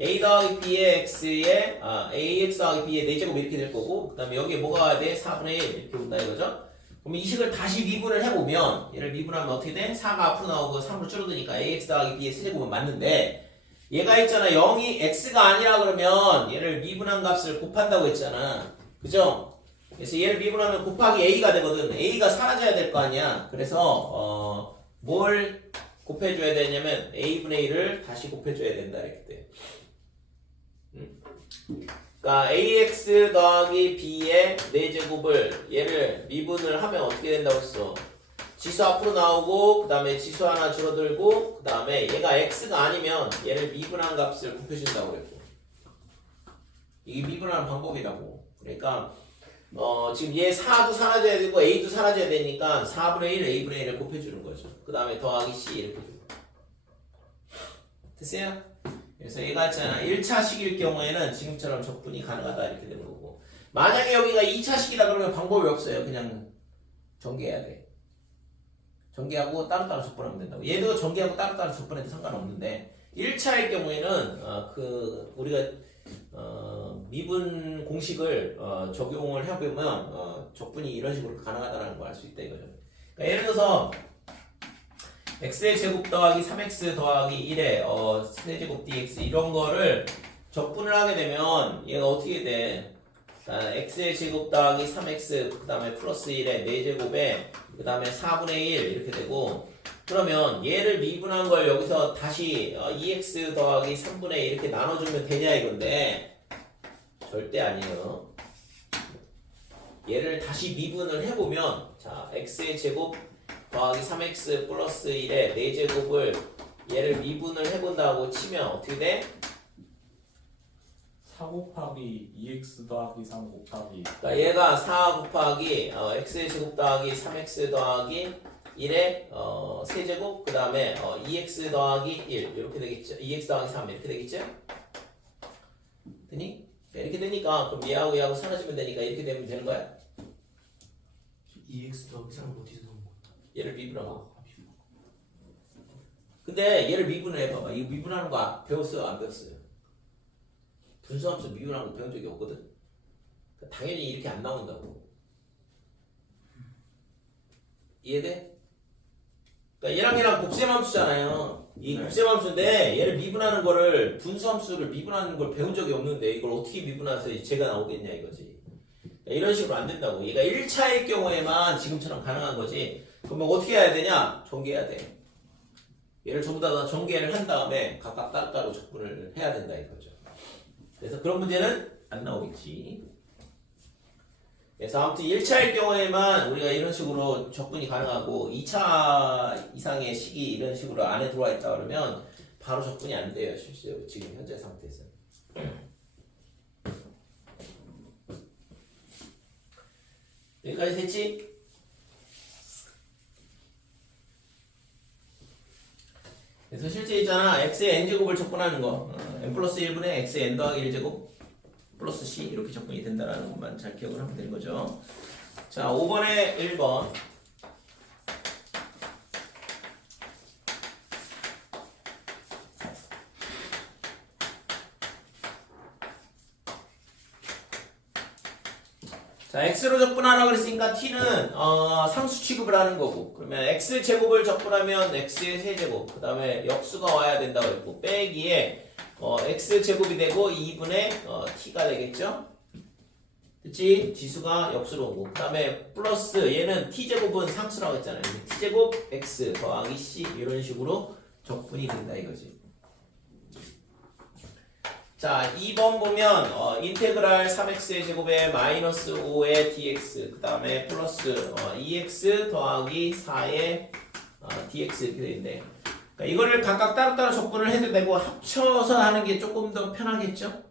a 더하기 b의 x의 ax 더하기 b의 4제곱 이렇게 될 거고 그 다음에 여기에 뭐가 와야 돼? 4분의 1 이렇게 온다 이거죠? 그럼 이 식을 다시 미분을 해보면 얘를 미분하면 어떻게 돼? 4가 앞으로 나오고 3으로 줄어드니까 ax 더하기 b의 세제곱은 맞는데 얘가 있잖아 0이 x가 아니라 그러면 얘를 미분한 값을 곱한다고 했잖아 그죠? 그래서 얘를 미분하면 곱하기 a가 되거든. a가 사라져야 될 거 아니야. 그래서 뭘 곱해줘야 되냐면 a분의 1을 다시 곱해줘야 된다 이렇게 돼. 그러니까 ax 더하기 b의 4제곱을 얘를 미분을 하면 어떻게 된다고 했어? 지수 앞으로 나오고 그 다음에 지수 하나 줄어들고 그 다음에 얘가 x가 아니면 얘를 미분한 값을 곱해준다고 그랬고 이게 미분하는 방법이라고. 그러니까 지금 얘 4도 사라져야 되고 a도 사라져야 되니까 4분의 1 a분의 1을 곱해주는 거죠. 그 다음에 더하기 c 이렇게 주고 됐어요? 그래서 얘가 있잖아 1차식일 경우에는 지금처럼 적분이 가능하다 이렇게 되는 거고 만약에 여기가 2차식이다 그러면 방법이 없어요. 그냥 전개해야 돼. 전개하고 따로따로 적분하면 된다고. 얘도 전개하고 따로따로 적분해도 상관없는데 1차일 경우에는 우리가 미분 공식을 적용을 해보면 적분이 이런 식으로 가능하다는 걸 알 수 있다 이거죠. 그러니까 예를 들어서 x의 제곱 더하기 3x 더하기 1의 세제곱 dx 이런 거를 적분을 하게 되면 얘가 어떻게 돼? x의 제곱 더하기 3x 그 다음에 플러스 1의 4제곱에 그 다음에 4분의 1 이렇게 되고 그러면 얘를 미분한 걸 여기서 다시 2x 더하기 3분의 1 이렇게 나눠주면 되냐 이건데 절대 아니에요. 얘를 다시 미분을 해보면 자 x의 제곱 더하기 3x 플러스 1의 4제곱을 얘를 미분을 해본다고 치면 어떻게 돼? 4 곱하기 2x 더하기 3 곱하기 그러니까 얘가 4 곱하기 x의 제곱 더하기 3x 더하기 1의 세제곱 그 다음에 2x 더하기 1 이렇게 되겠죠. 2x 더하기 3 이렇게 되겠죠. 되니? 이렇게 되니까 그럼 얘하고 얘하고 사라지면 되니까 이렇게 되면 되는 거야. 2x 더하기 3은 어디서 나온 거야? 얘를 미분하고. 근데 얘를 미분을 해봐봐. 이거 미분하는 거 배웠어요? 안 배웠어요? 분수함수 미분하는 거 배운 적이 없거든. 그러니까 당연히 이렇게 안 나온다고. 이해돼? 그러니까 얘랑 곱셈함수잖아요. 이 네. 곱셈함수인데 얘를 미분하는 거를 분수함수를 미분하는 걸 배운 적이 없는데 이걸 어떻게 미분해서 제가 나오겠냐 이거지. 그러니까 이런 식으로 안 된다고. 얘가 1차일 경우에만 지금처럼 가능한 거지. 그러면 어떻게 해야 되냐? 전개해야 돼. 얘를 전부 다 전개를 한 다음에 각각 따로따로 접근을 해야 된다 이거죠. 그래서 그런 문제는 안 나오겠지. 그래서 아무튼 1차일 경우에만 우리가 이런 식으로 접근이 가능하고 2차 이상의 식이 이런 식으로 안에 들어와 있다 그러면 바로 접근이 안 돼요. 실제로 지금 현재 상태에서. 여기까지 됐지? 그래서 실제 있잖아. x의 n제곱을 접근하는 거 n 플러스 1분의 x의 n 더하기 1제곱 플러스 c 이렇게 접근이 된다는 것만 잘 기억을 하면 되는 거죠. 자, 5번에 1번. 자, x로 접근하라고 그랬으니까 t는 상수 취급을 하는 거고, 그러면 x제곱을 접근하면 x의 세제곱, 그 다음에 역수가 와야 된다고 했고, 빼기에 x제곱이 되고 2분의 t가 되겠죠? 그치? 지수가 역수로 오고, 그 다음에 플러스 얘는 t제곱은 상수라고 했잖아요. t제곱 x 더하기 c 이런 식으로 적분이 된다 이거지. 자, 2번 보면 인테그랄 3x의 제곱에 마이너스 5의 dx 그 다음에 플러스 2x 더하기 4의 dx 이렇게 되는데, 그러니까 이거를 각각 따로따로 접근을 해도 되고 합쳐서 하는 게 조금 더 편하겠죠?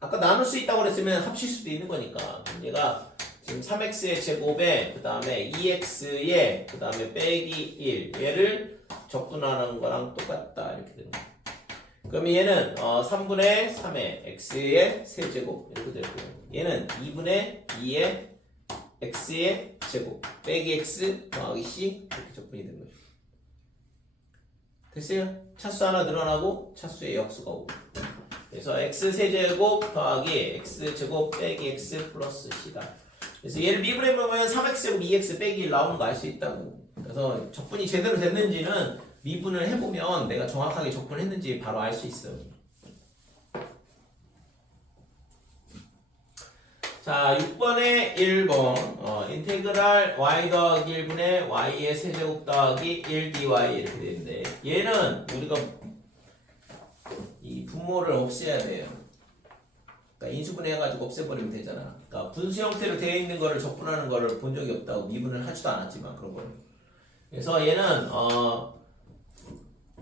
아까 나눌 수 있다고 그랬으면 합칠 수도 있는 거니까. 얘가 지금 3x의 제곱에 그 다음에 2x에 그 다음에 빼기 1 얘를 접근하는 거랑 똑같다 이렇게 되는 거야. 그러면 얘는 3분의 3의 x의 세제곱 이렇게 되고, 얘는 2분의 2의 x의 제곱 빼기 x 더하기 c 이렇게 접근이 되는 거죠. 됐어요? 차수 하나 늘어나고 차수의 역수가 오고, 그래서 x 세제곱 더하기 x 제곱 빼기 x 플러스 c다. 그래서 얘를 미분해보면 3x제곱 2x 빼기 1 나오는 거 알 수 있다고. 그래서 접근이 제대로 됐는지는 미분을 해보면 내가 정확하게 접근했는지 바로 알 수 있어요. 자, 6번에 1번 인테그랄 y 더하기 1분의 y의 세제곱 더하기 1dy 이렇게 되는데, 얘는 우리가 이 분모를 없애야 돼요. 그러니까 인수분해해가지고 없애버리면 되잖아. 그러니까 분수 형태로 되어 있는 거를 접근하는 거를 본 적이 없다고. 미분을 하지도 않았지만 그런 거를. 그래서 얘는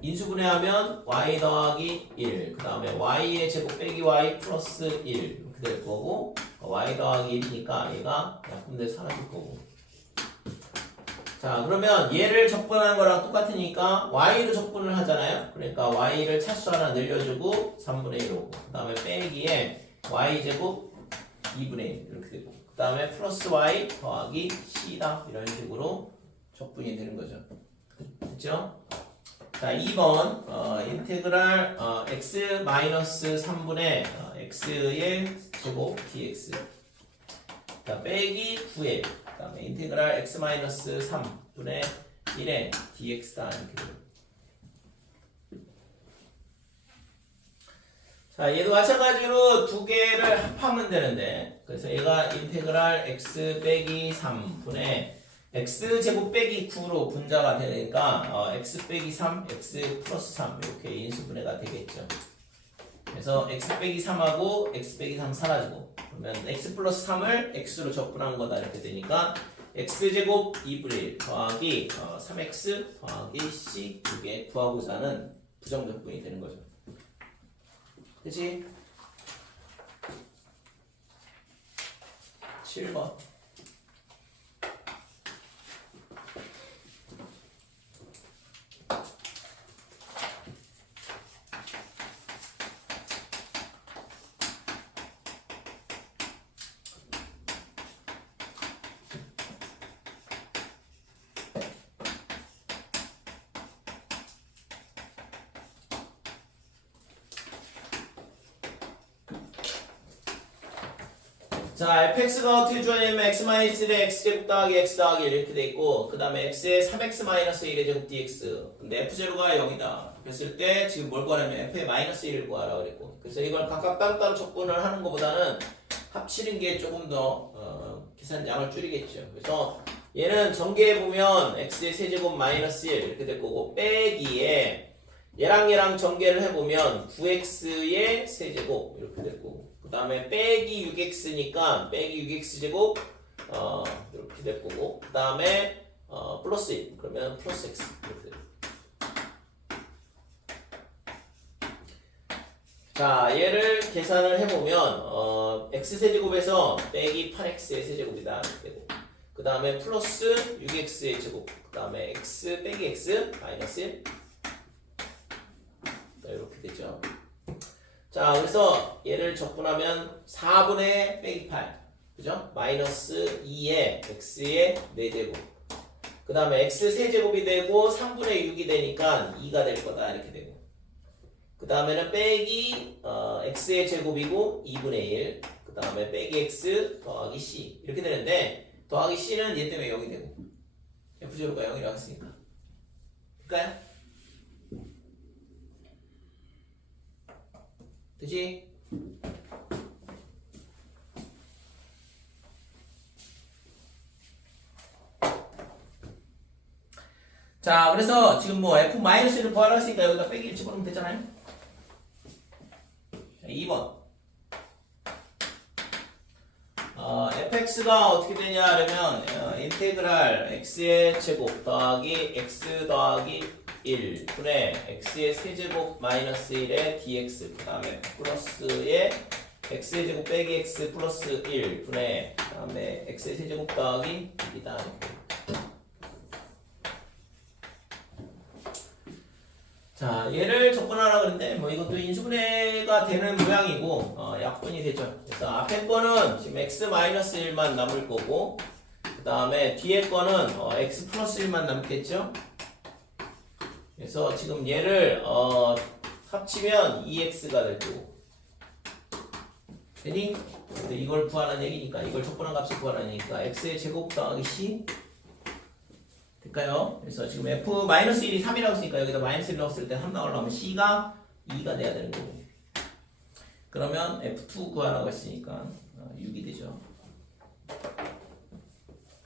인수분해하면 y 더하기 1, 그 다음에 y의 제곱 빼기 y 플러스 1 이렇게 될 거고, y 더하기 1이니까 얘가 약분돼 사라질 거고. 자, 그러면 얘를 접근하는 거랑 똑같으니까 y로 접근을 하잖아요. 그러니까 y를 차수 하나 늘려주고 3분의 1 오고, 그 다음에 빼기에 y제곱 2분의 1 이렇게 되고, 그 다음에 플러스 y 더하기 c다 이런 식으로 적분이 되는 거죠. 됐죠? 자, 2번 인테그랄 x 마이너스 3분의 x의 제곱 dx 자, 빼기 9의 그 다음에 인테그랄 x 마이너스 3분의 1의 dx다 이렇게 돼요. 자, 얘도 마찬가지로 두 개를 합하면 되는데, 그래서 얘가 인테그랄 x 빼기 3분의 x제곱 빼기 9로 분자가 되니까 x 빼기 3, x 플러스 3 이렇게 인수분해가 되겠죠. 그래서 x 빼기 3하고 x 빼기 3 사라지고, 그러면 x 플러스 3을 x로 접근한 거다 이렇게 되니까 x제곱 2분의 1 더하기 3x 더하기 c 이게 구하고자 하는 부정적분이 되는 거죠. 그치? 7번 자, fx가 어떻게 주어지냐면 x-1의 x제곱 더하기 x 더하기 1 이렇게 돼 있고 그 다음에 x의 3x-1의 제곱 dx 근데 f0가 0이다 그랬을 때 지금 뭘 구하냐면 f의 마이너스 1을 구하라고 그랬고 그래서 이걸 각각 따로따로 적분을 하는 것보다는 합치는 게 조금 더 계산량을 줄이겠죠. 그래서 얘는 전개해보면 x의 세제곱 마이너스 1 이렇게 될 거고 빼기에 얘랑 전개를 해보면 9x의 세제곱 이렇게 될 거고 그 다음에 빼기 6x니까 빼기 6x제곱 이렇게 될 거고 그 다음에 플러스 1 그러면 플러스 x 이렇게 될 거고 자 얘를 계산을 해보면 x세제곱에서 빼기 8x의 세제곱이다 이렇게 되고 그 다음에 플러스 6x의 제곱 그 다음에 x 빼기 x 마이너스 1 이렇게 되죠. 자 그래서 얘를 적분하면 4분의 빼기 8 그죠? 마이너스 2의 x의 4제곱 그 다음에 x 세제곱이 되고 3분의 6이 되니까 2가 될 거다 이렇게 되고 그 다음에는 빼기 x의 제곱이고 2분의 1 그 다음에 빼기 x 더하기 c 이렇게 되는데 더하기 c는 얘 때문에 0이 되고 f0가 0이라고 했으니까 될까요? 되지? 자 그래서 지금 뭐 f-1을 구하라 했으니까 여기다 빼기 1 집어넣으면 되잖아요. 자, 2번 fx가 어떻게 되냐 하면 인테그랄 x의 제곱 더하기 x 더하기 1 분의 x의 세제곱 마이너스 1의 dx 그 다음에 플러스의 x의 제곱 빼기 x 플러스 1 분의 그 다음에 x의 세제곱 더하기 1이다. 자 얘를 적분하라 그랬는데 뭐 이것도 인수분해가 되는 모양이고 약분이 되죠. 그래서 앞에 거는 지금 x-1만 남을 거고 그 다음에 뒤에 거는 x 플러스 1만 남겠죠. 그래서 지금 얘를 합치면 2x가 될 거고 되니? 근데 이걸 구하라는 얘기니까 이걸 적분한 값을 구하라는 얘기니까 x의 제곱 더하기 c 될까요? 그래서 지금 f-1이 3이라고 했으니까 여기다 마이너스 1 넣었을 때 3 나오려면 c가 2가 돼야 되는 거고 그러면 f2 구하라고 했으니까 6이 되죠.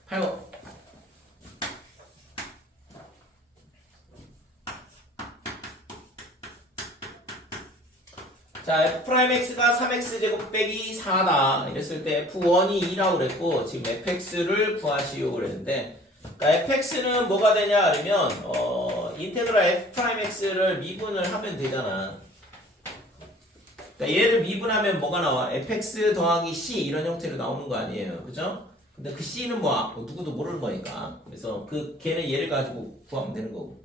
8번 자 f'x가 3x제곱 빼기 4다 이랬을 때 f1이 2라고 그랬고 지금 fx를 구하시오 그랬는데 그러니까 fx는 뭐가 되냐 하면 인테그랄 f'x를 미분을 하면 되잖아. 그러니까 얘를 미분하면 뭐가 나와? fx 더하기 c 이런 형태로 나오는 거 아니에요, 그죠? 근데 그 c는 뭐 누구도 모르는 거니까 그래서 그 걔는 얘를 가지고 구하면 되는 거고.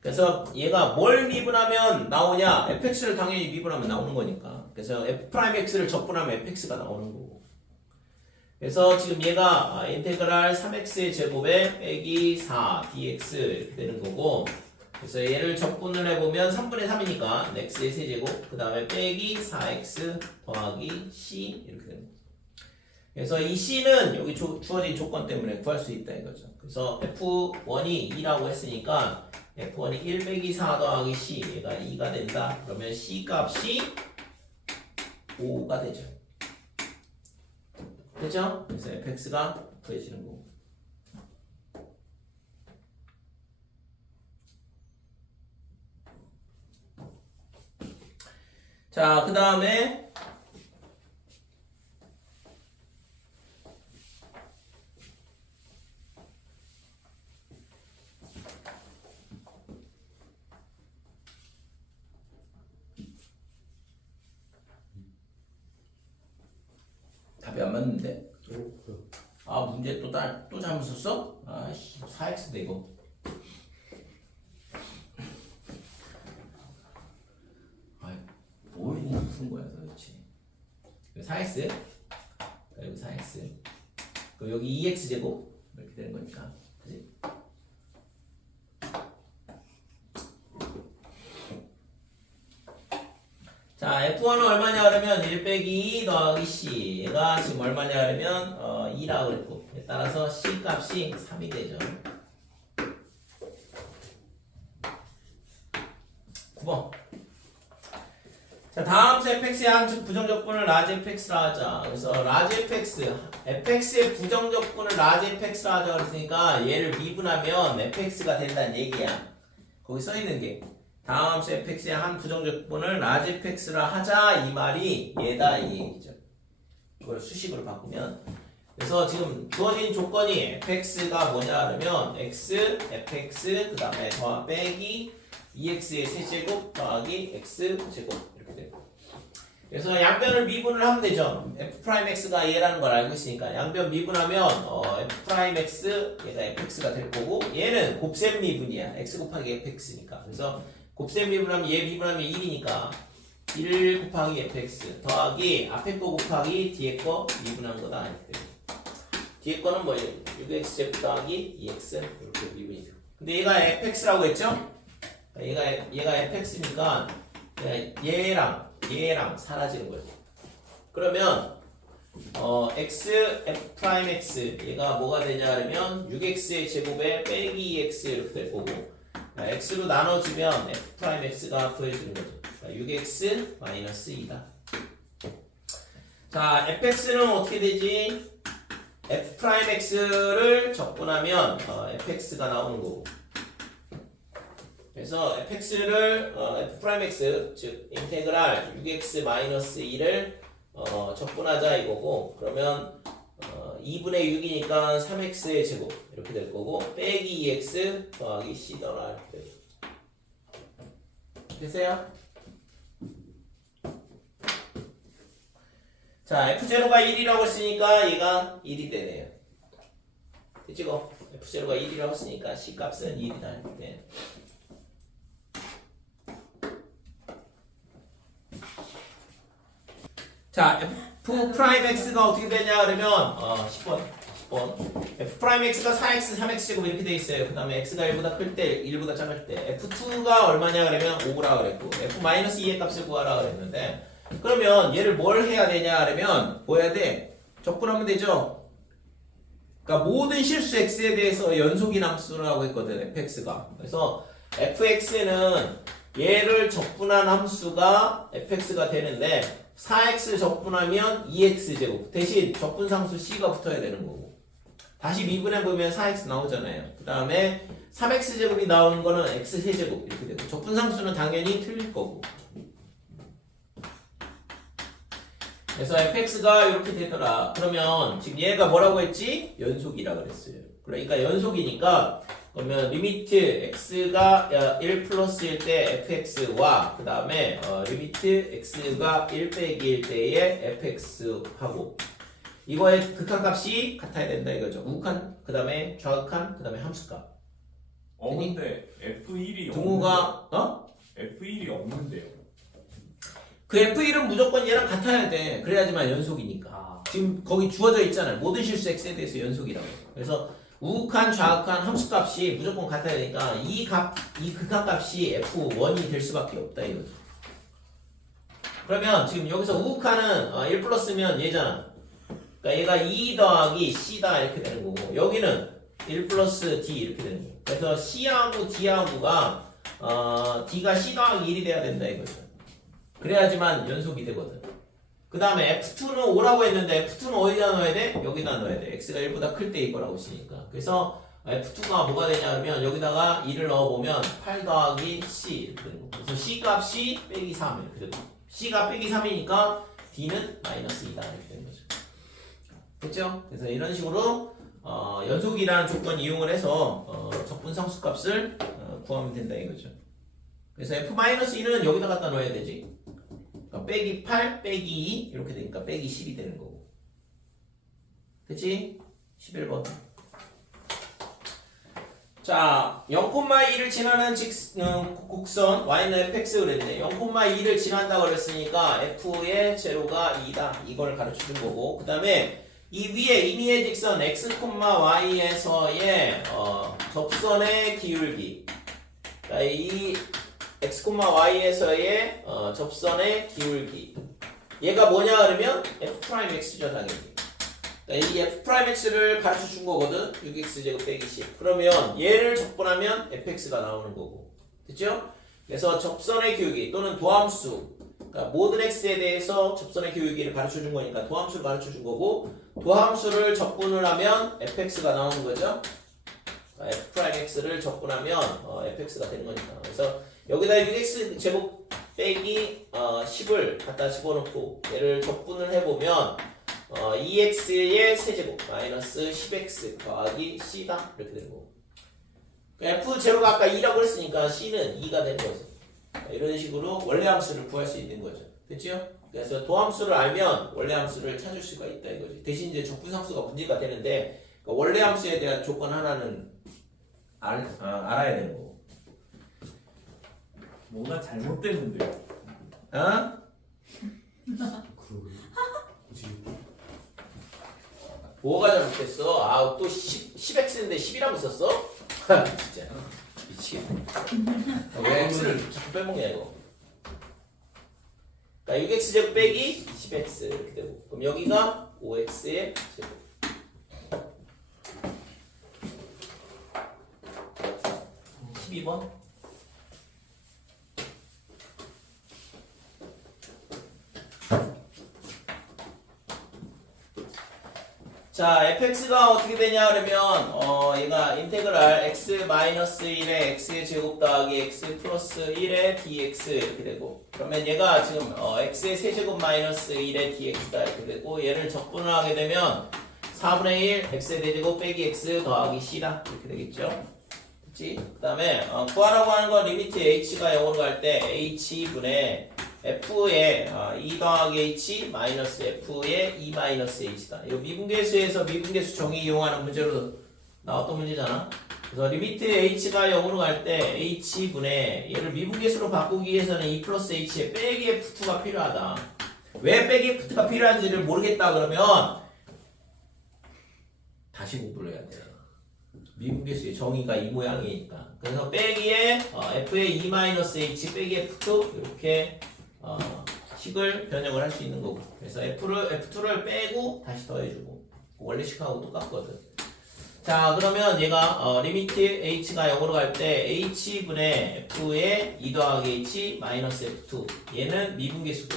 그래서 얘가 뭘 미분하면 나오냐? fx를 당연히 미분하면 나오는 거니까. 그래서 f'x를 적분하면 fx가 나오는 거고. 그래서 지금 얘가 인테그랄 3x의 제곱에 빼기 4 dx 이렇게 되는 거고 그래서 얘를 적분을 해보면 3분의 3이니까 x의 세제곱 그 다음에 빼기 4x 더하기 c 이렇게 되는 거죠. 그래서 이 c는 여기 주어진 조건 때문에 구할 수 있다 이거죠. 그래서 f1이 2라고 했으니까 f1이 1 빼기 4 더하기 c 얘가 2가 된다. 그러면 c 값이 5가 되죠. 됐죠? 그래서 fx가 구해지는 거고. 자, 그 다음에 답이 안 맞는데. 아 문제 또 잘못 썼어? 아씨 4x인데 이거. 아이 뭘 무슨 거야 도대체. 4x 여기 4x 그리고 여기 2x 제곱 이렇게 되는 거니까 그지? 자, F1은 얼마냐 그러면 1 빼기 2 더하기 C. 얘가 지금 얼마냐 그러면 2라고 그랬고. 따라서 C 값이 3이 되죠. 9번. 자, 다음 fx의 한 부정적분을 라지 fx라 하자. 그래서 라지 fx의 부정적분을 라지 fx라 하자 그랬으니까 얘를 미분하면 fx가 된다는 얘기야. 거기 써있는 게 다음 fx의 한 부정적분을 라지 fx라 하자 이 말이 얘다 이 얘기죠. 이걸 수식으로 바꾸면 그래서 지금 주어진 조건이 fx가 뭐냐 그러면 x, fx 그 다음에 더하 빼기 2x의 세제곱 더하기 x제곱 이렇게 되고 그래서 양변을 미분을 하면 되죠. f'x가 얘라는 걸 알고 있으니까 양변 미분하면 f'x 얘가 fx가 될 거고 얘는 곱셈 미분이야. x 곱하기 fx니까 그래서 곱셈 미분하면 얘 미분하면 1이니까 1 곱하기 fx 더하기 앞에 거 곱하기 뒤에 거 미분한 거다 이렇게 되고 뒤에 거는 뭐예요? 6x제곱 더하기 2x 이렇게 미분이 되고 근데 얘가 fx라고 했죠? 얘가 fx니까 얘랑 사라지는 거죠. 그러면 x f'x 얘가 뭐가 되냐 그러면 6x의 제곱에 빼기 2x 이렇게 될 거고 x로 나눠주면 f'x가 구해지는 거죠. 6x 마이너스 2다. 자, fx는 어떻게 되지? f'x를 적분하면 fx가 나오는 거고 그래서 fx를 f'x 즉 인테그랄 6x 마이너스 2를 적분하자 이거고 그러면 2분의 6이니까 3x의 제곱 이렇게 될 거고 빼기 2x 더하기 c 더라 이렇게 돼요. 됐어요? 자 f0가 1이라고 했으니까 얘가 1이 되네요. 됐지고 f0가 1이라고 했으니까 c 값은 1이다 이렇게 돼요. 자, f'x가 어떻게 되냐 그러면 10번 f'x가 4x, 3x제곱 이렇게 돼 있어요. 그 다음에 x가 1보다 클 때, 1보다 작을 때 f2가 얼마냐 그러면 5라 그랬고 f-2의 값을 구하라 그랬는데 그러면 얘를 뭘 해야 되냐 그러면 뭐 해야 돼? 적분하면 되죠? 그러니까 모든 실수 x에 대해서 연속인 함수라고 했거든 fx가. 그래서 fx는 얘를 적분한 함수가 fx가 되는데 4x 적분하면 2x제곱 대신 적분상수 c가 붙어야 되는 거고 다시 미분해보면 4x 나오잖아요. 그 다음에 3x제곱이 나오는 거는 x세제곱 이렇게 되고 적분상수는 당연히 틀릴 거고 그래서 fx가 이렇게 되더라. 그러면 지금 얘가 뭐라고 했지? 연속이라 그랬어요. 그러니까 연속이니까 그러면 리미트 x가 1 플러스일 때 fx와 그 다음에 리미트 x가 1 빼기 1 때의 fx하고 이거의 극한값이 같아야 된다 이거죠. 우극한, 그 다음에 좌극한, 그 다음에 함수값. 근데 F1이 등호가 F1이 없는데요. 그 f1은 무조건 얘랑 같아야 돼. 그래야지만 연속이니까. 지금 거기 주어져 있잖아요. 모든 실수 x에 대해서 연속이라고. 그래서 우극한, 좌극한 함수값이 무조건 같아야 되니까 이 극한값이 f1이 될 수밖에 없다 이거죠. 그러면 지금 여기서 우극한은 1 플러스면 얘잖아. 그러니까 얘가 2 더하기 c다 이렇게 되는 거고 여기는 1 플러스 d 이렇게 되는 거고 그래서 c하고 d하고가 d가 c 더하기 1이 돼야 된다 이거죠. 그래야지만 연속이 되거든. 그 다음에 F2는 5라고 했는데 F2는 어디다 넣어야 돼? 여기다 넣어야 돼. X가 1보다 클 때 이거라고 했으니까. 그래서 F2가 뭐가 되냐면 여기다가 2를 넣어보면 8 더하기 C 이렇게 되는 거. 그래서 C 값이 빼기 3 이렇게 되고 C가 빼기 3이니까 D는 마이너스 2다 이렇게 되는 거죠. 됐죠? 그래서 이런 식으로 연속이라는 조건 이용을 해서 적분상수 값을 구하면 된다 이거죠. 그래서 F-2는 여기다 갖다 넣어야 되지. 그러니까 빼기 8, 빼기 2 이렇게 되니까 빼기 10이 되는 거고. 그치? 11번. 자, 0,2를 지나는 곡선 y는 fx 그랬는데 0,2를 지난다고 그랬으니까 f의 제로가 2다. 이걸 가르쳐준 거고 그 다음에 이 위에 임의의 직선 x, y에서의 접선의 기울기 그러니까 이 x, y에서의 접선의 기울기. 얘가 뭐냐 그러면 f'x죠 당연히. 그러니까 이 f'x를 가르쳐 준 거거든. 6x제곱 빼기 10. 그러면 얘를 적분하면 fx가 나오는 거고. 됐죠? 그래서 접선의 기울기 또는 도함수. 그러니까 모든 x에 대해서 접선의 기울기를 가르쳐 준 거니까 도함수를 가르쳐 준 거고, 도함수를 적분을 하면 fx가 나오는 거죠. f'x를 적분하면 fx가 되는 거니까. 그래서 여기다 6x 제곱 빼기 10을 갖다 집어넣고 얘를 적분을 해보면 2x의 세제곱 마이너스 10x 더하기 c다 이렇게 되는 거고, f 제로가 아까 2라고 했으니까 c는 2가 되는 거죠. 이런 식으로 원래 함수를 구할 수 있는 거죠. 됐죠? 그래서 도함수를 알면 원래 함수를 찾을 수가 있다 이거지. 대신 이제 적분상수가 문제가 되는데, 그러니까 원래 함수에 대한 조건 하나는 알아야 되는 거고. 뭔가 잘못됐는데요. 어? 굳이 뭐가 잘못됐어? 또 10x인데 10이라고 썼어? 진짜 미치겠네. 왜 x를 자꾸 빼먹냐 이거. 그러니까 6x제곱 빼기 10x 이렇게 되고, 그럼 여기가 5x의 제곱. 음, 12번. 자, fx가 어떻게 되냐 그러면 얘가 인테그랄 x-1의 x의 제곱 더하기 x 플러스 1의 dx 이렇게 되고, 그러면 얘가 지금 x의 세제곱 마이너스 1의 dx다 이렇게 되고, 얘를 적분을 하게 되면 4분의 1 x의 대제곱 빼기 x 더하기 c다 이렇게 되겠죠. 그치? 그 다음에 구하라고 하는 건 리미트 h가 0으로 갈 때 h분의 f의 2 더하기 h 마이너스 f의 2 마이너스 h다. 이거 미분계수에서 미분계수 정의 이용하는 문제로 나왔던 문제잖아. 그래서 리미트 h가 0으로 갈 때 h분의 얘를 미분계수로 바꾸기 위해서는 2 플러스 h에 빼기 f2가 필요하다. 왜 빼기 f2가 필요한지를 모르겠다 그러면 다시 공부를 해야 돼. 미분계수의 정의가 이 모양이니까. 그래서 빼기에 f의 2 마이너스 h 빼기 f2 이렇게 식을 변형을 할 수 있는 거고, 그래서 F2를 빼고 다시 더해주고, 원래 식하고 똑같거든. 자, 그러면 얘가 리미트 h가 0으로 갈 때 h분의 f의 2 더하기 h 마이너스 f2, 얘는 미분계수고,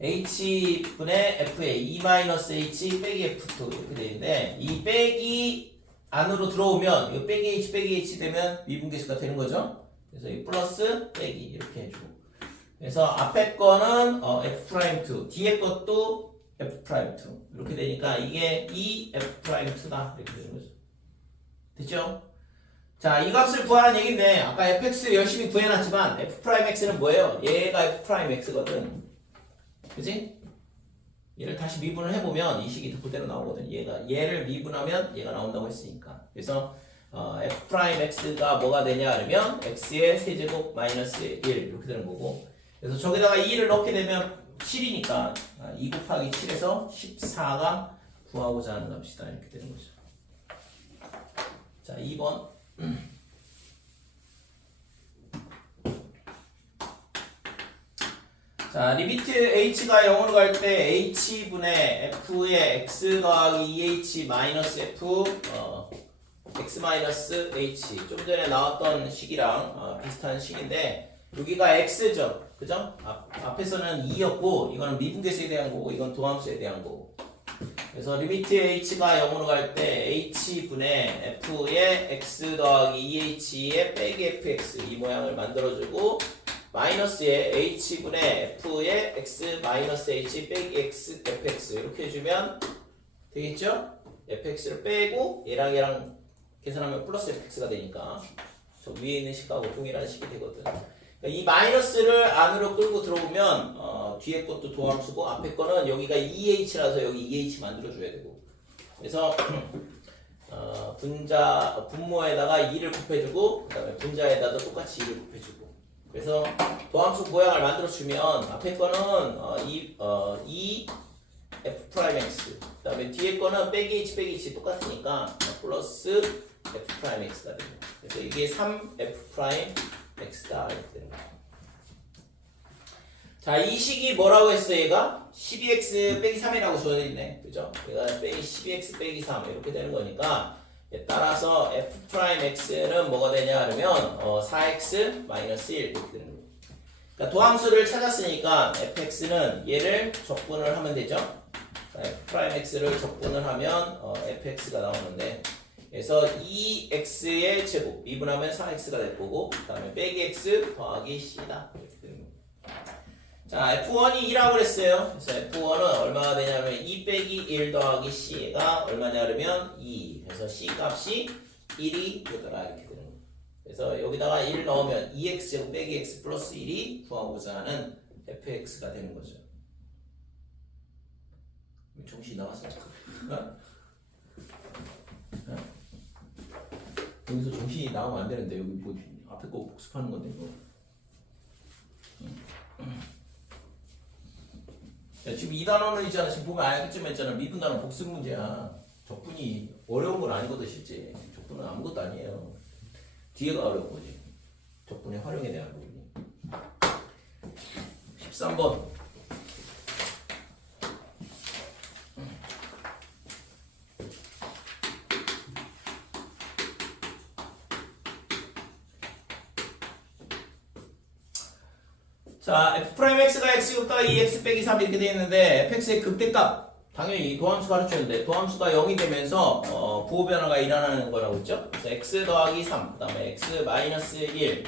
h분의 f의 2 마이너스 h 빼기 f2 이렇게 되는데, 이 빼기 안으로 들어오면 이거 빼기 h 되면 미분계수가 되는 거죠. 그래서 이 플러스 빼기 이렇게 해주고, 그래서 앞에 거는 f'2, 뒤에 것도 f'2 이렇게 되니까 이게 2f'2다 이렇게 되는 거죠. 됐죠? 자, 이 값을 구하라는 얘기인데, 아까 fx 열심히 구해놨지만 f'x는 뭐예요? 얘가 f'x거든. 그치? 얘를 다시 미분을 해보면 이 식이 그대로 나오거든. 얘를 미분하면 얘가 나온다고 했으니까. 그래서 f'x가 뭐가 되냐 그러면 x의 세제곱 마이너스 1 이렇게 되는 거고, 그래서 저기다가 2를 넣게 되면 7이니까 2 곱하기 7에서 14가 구하고자 하는 값이다 이렇게 되는 거죠. 자, 2번. 자, 리미트 h가 0으로 갈 때 h분의 f의 x 더하기 2h 마이너스 f x 마이너스 h, 좀 전에 나왔던 식이랑 비슷한 식인데, 여기가 x죠. 그죠? 앞에서는 2였고, 이거는 미분계수에 대한 거고, 이건 도함수에 대한 거고. 그래서 리미트 h가 0으로 갈 때 h분의 f의 x 더하기 2h의 빼기 fx 이 모양을 만들어주고, 마이너스에 h분의 f의 x 마이너스 h 빼기 x fx 이렇게 해주면 되겠죠? fx를 빼고 얘랑 계산하면 플러스 fx가 되니까 저 위에 있는 식하고 동일한 식이 되거든. 이 마이너스를 안으로 끌고 들어오면 뒤에 것도 도함수고, 앞에 거는 여기가 2h라서 여기 2h 만들어줘야 되고, 그래서 분모에다가 2를 곱해주고, 그 다음에 분자에다가 똑같이 2를 곱해주고, 그래서 도함수 모양을 만들어주면 앞에 거는 2f'x, 그 다음에 뒤에 거는 빼기 h 똑같으니까 플러스 f'x가 됩니다. 그래서 이게 3f'x가 x다 이렇게 되는 거죠. 자, 이 식이 뭐라고 했어 얘가? 12x 빼기 3이라고 주어져 있네. 그죠? 얘가 빼기 12x 빼기 3 이렇게 되는 거니까 따라서 f'x는 뭐가 되냐 하면 4x 마이너스 1 이렇게 되는 거예요. 그러니까 도함수를 찾았으니까 fx는 얘를 적분을 하면 되죠. f'x를 적분을 하면 fx가 나오는데 그래서 2x의 제곱 미분하면 4x가 될 거고 그 다음에 빼기 x 더하기 c다 이렇게 되는 거예요. 자, F1이 2라고 그랬어요. 그래서 F1은 얼마가 되냐면 2 빼기 1 더하기 C가 얼마냐 그러면 2. 그래서 C 값이 1이 되더라 이렇게 되는 거예요. 그래서 여기다가 1 넣으면 2x제곱 빼기 x 플러스 1이 구하고자 하는 fx가 되는 거죠. 정신이 나왔어. 여기서 정신이 나오면 안 되는데 여기 뭐 앞에 거 복습하는 건데 이거. 야, 지금 이 단어는 있잖아. 지금 보면 알겠지만 있잖아. 미분 단어 복습 문제야. 적분이 어려운 건 아니거든 실제. 적분은 아무것도 아니에요. 뒤에가 어려운 거지. 적분의 활용에 대한 부분이. 13번. 자, f'x가 x였다가 2x 빼기 3 이렇게 되어 있는데 fx의 극대값 당연히 도함수 가르쳤는데 도함수가 0이 되면서 부호 변화가 일어나는 거라고 했죠. 그래서 x 더하기 3 그 다음에 x 마이너스 1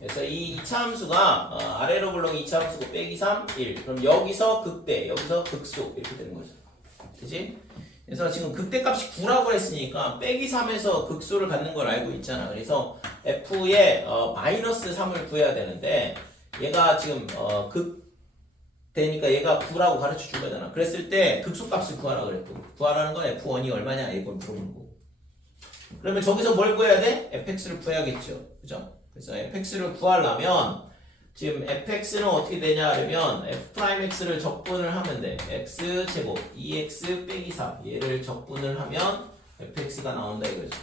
그래서 이 2차 함수가 아래로 굴러온 2차 함수고 빼기 3, 1 그럼 여기서 극대 여기서 극소 이렇게 되는 거죠. 그치? 그래서 지금 극대값이 9라고 했으니까 빼기 3에서 극소를 갖는 걸 알고 있잖아. 그래서 f의 마이너스 3을 구해야 되는데 얘가 지금 되니까 얘가 9라고 가르쳐 준 거잖아. 그랬을 때 극소값을 구하라 그랬고 구하라는 건 f1이 얼마냐 이걸 물어보는 거고. 그러면 저기서 뭘 구해야 돼? fx를 구해야겠죠. 그죠? 그래서 fx를 구하려면 지금 fx는 어떻게 되냐 하면 f'x를 적분을 하면 돼. x제곱 2x 빼기 3 얘를 적분을 하면 fx가 나온다 이거죠.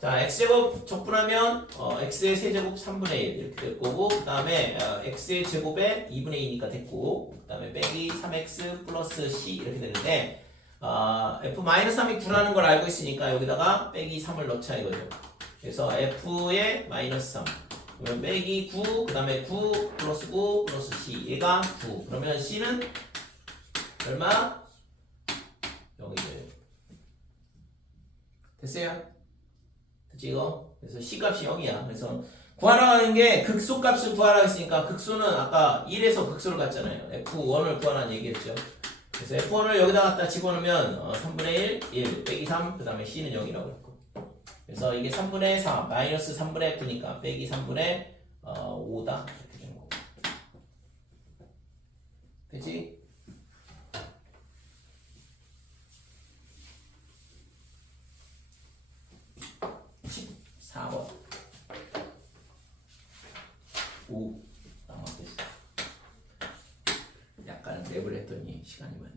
자, x제곱 적분하면 x의 세제곱 3분의 1 이렇게 될 거고 그 다음에 x의 제곱에 2분의 2니까 됐고 그 다음에 빼기 3x 플러스 c 이렇게 되는데 f-3이 9라는 걸 알고 있으니까 여기다가 빼기 3을 넣자 이거죠. 그래서 f의 마이너스 3 그러면 빼기 9 그 다음에 9 플러스 9 플러스 c 얘가 9 그러면 c는 얼마? 0이죠. 됐어요? 그치 이거? 그래서 C값이 0이야. 그래서 구하라는 게 극소값을 구하라 했으니까 극소는 아까 1에서 극소를 갔잖아요. F1을 구하라는 얘기였죠. 그래서 F1을 여기다 갖다 집어넣으면 3분의 1 빼기 3 그 다음에 C는 0이라고 했고 그래서 이게 3분의 4 마이너스 3분의 F니까 빼기 3분의 5다 이렇게 되는 거고 그치? 4번 5 남았겠어. 약간 랩을 했더니 시간이 많네.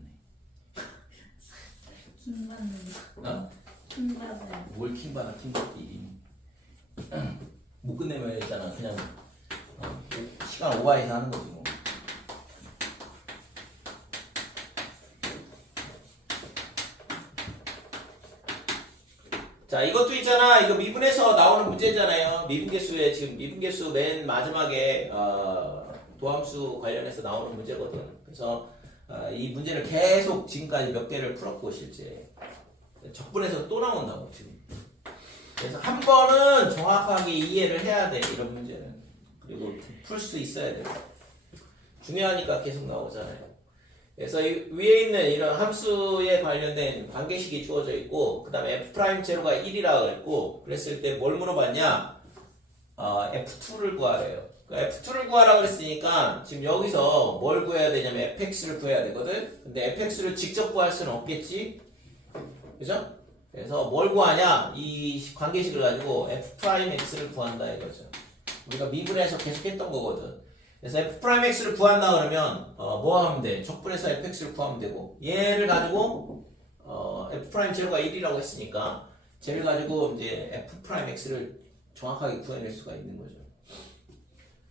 킹받는 킹받는 뭘 킹받아 킹받기 못 끝내면 있잖아 그냥 시간 오버해서 하는 거지 뭐. 자, 이것도 있잖아. 이거 미분에서 나오는 문제잖아요. 미분계수에 지금 미분계수 맨 마지막에 도함수 관련해서 나오는 문제거든. 그래서 이 문제를 계속 지금까지 몇 개를 풀었고 실제 적분에서 또 나온다고 지금. 그래서 한 번은 정확하게 이해를 해야 돼 이런 문제는. 그리고 풀 수 있어야 돼. 중요하니까 계속 나오잖아요. 그래서 위에 있는 이런 함수에 관련된 관계식이 주어져 있고 그 다음에 f'0가 1이라고 그랬고 그랬을 때 뭘 물어봤냐 f2를 구하래요. 그러니까 f2를 구하라고 그랬으니까 지금 여기서 뭘 구해야 되냐면 fx를 구해야 되거든. 근데 fx를 직접 구할 수는 없겠지 그죠? 그래서 뭘 구하냐 이 관계식을 가지고 f'x를 구한다 이거죠. 우리가 미분에서 계속 했던 거거든. 그래서 f'x를 구한다 그러면 뭐 하면 돼? 적분해서 fx를 구하면 되고 얘를 가지고 f'제로가 1이라고 했으니까 쟤를 가지고 이제 f'x를 정확하게 구해낼 수가 있는 거죠.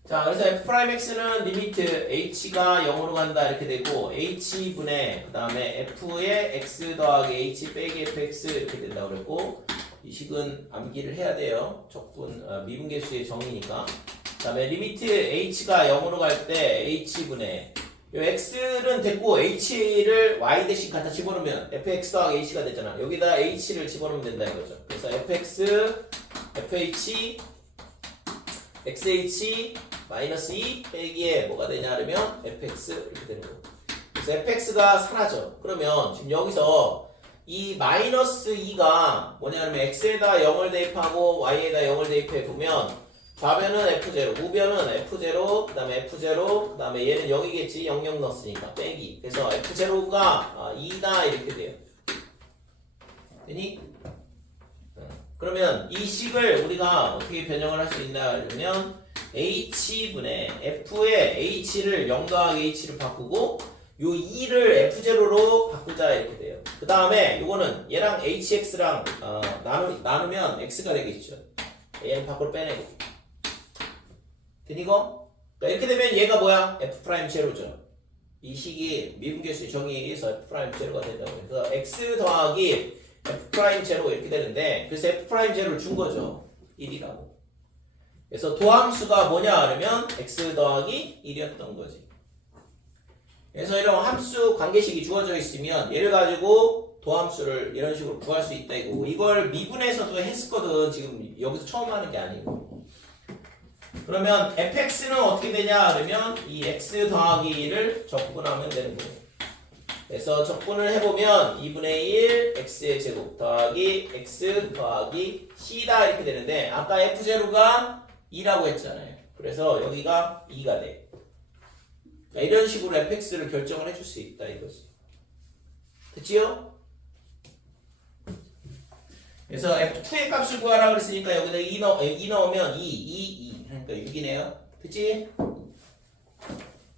자, 그래서 f'x는 리미트 h가 0으로 간다 이렇게 되고 h분의 그 다음에 f의 x 더하기 h 빼기 fx 이렇게 된다고 그랬고 이 식은 암기를 해야 돼요. 미분계수의 정의니까. 그 다음에 리미트 h가 0으로 갈 때 h분의 요 x는 됐고 h를 y 대신 갖다 집어넣으면 fx 더하기 h가 되잖아. 여기다 h를 집어넣으면 된다 이거죠. 그래서 fx, fh, xh 마이너스 2 빼기에 뭐가 되냐 그러면 fx 이렇게 되는 거고. 그래서 fx가 사라져. 그러면 지금 여기서 이 마이너스 2가 뭐냐면 x에다 0을 대입하고 y에다 0을 대입해 보면 좌변은 f0, 우변은 f0, 그 다음에 f0, 그 다음에 얘는 0이겠지. 0, 0 넣었으니까 빼기. 그래서 f0가 2다 이렇게 돼요. 되니? 그러면 이 식을 우리가 어떻게 변형을 할 수 있나 그러면 h분의 f의 h를 0 더하기 h를 바꾸고 요 2를 f0로 바꾸자 이렇게 돼요. 그 다음에 요거는 얘랑 hx랑 나누면 x가 되겠죠. 얘는 밖으로 빼내고. 되니거? 그러니까 이렇게 되면 얘가 뭐야? f'0죠. 이 식이 미분계수의 정의에 의해서 f'0가 된다고. 그래서 x 더하기 f'0 이렇게 되는데 그래서 f'0를 준 거죠. 1이라고. 그래서 도함수가 뭐냐 그러면 x 더하기 1이었던 거지. 그래서 이런 함수 관계식이 주어져 있으면 얘를 가지고 도함수를 이런 식으로 구할 수 있다 이거. 이걸 미분에서도 했었거든. 지금 여기서 처음 하는 게 아니고. 그러면 fx는 어떻게 되냐 그러면 이 x 더하기 1을 적분하면 되는 거예요. 그래서 적분을 해보면 2분의 1 x의 제곱 더하기 x 더하기 c다 이렇게 되는데 아까 f0가 2라고 했잖아요. 그래서 여기가 2가 돼. 그러니까 이런 식으로 fx를 결정을 해줄 수 있다 이거지. 됐지요? 그래서 f2의 값을 구하라 그랬으니까 여기다 2 넣으면 2, 2, 2 그러니까 6이네요. 됐지?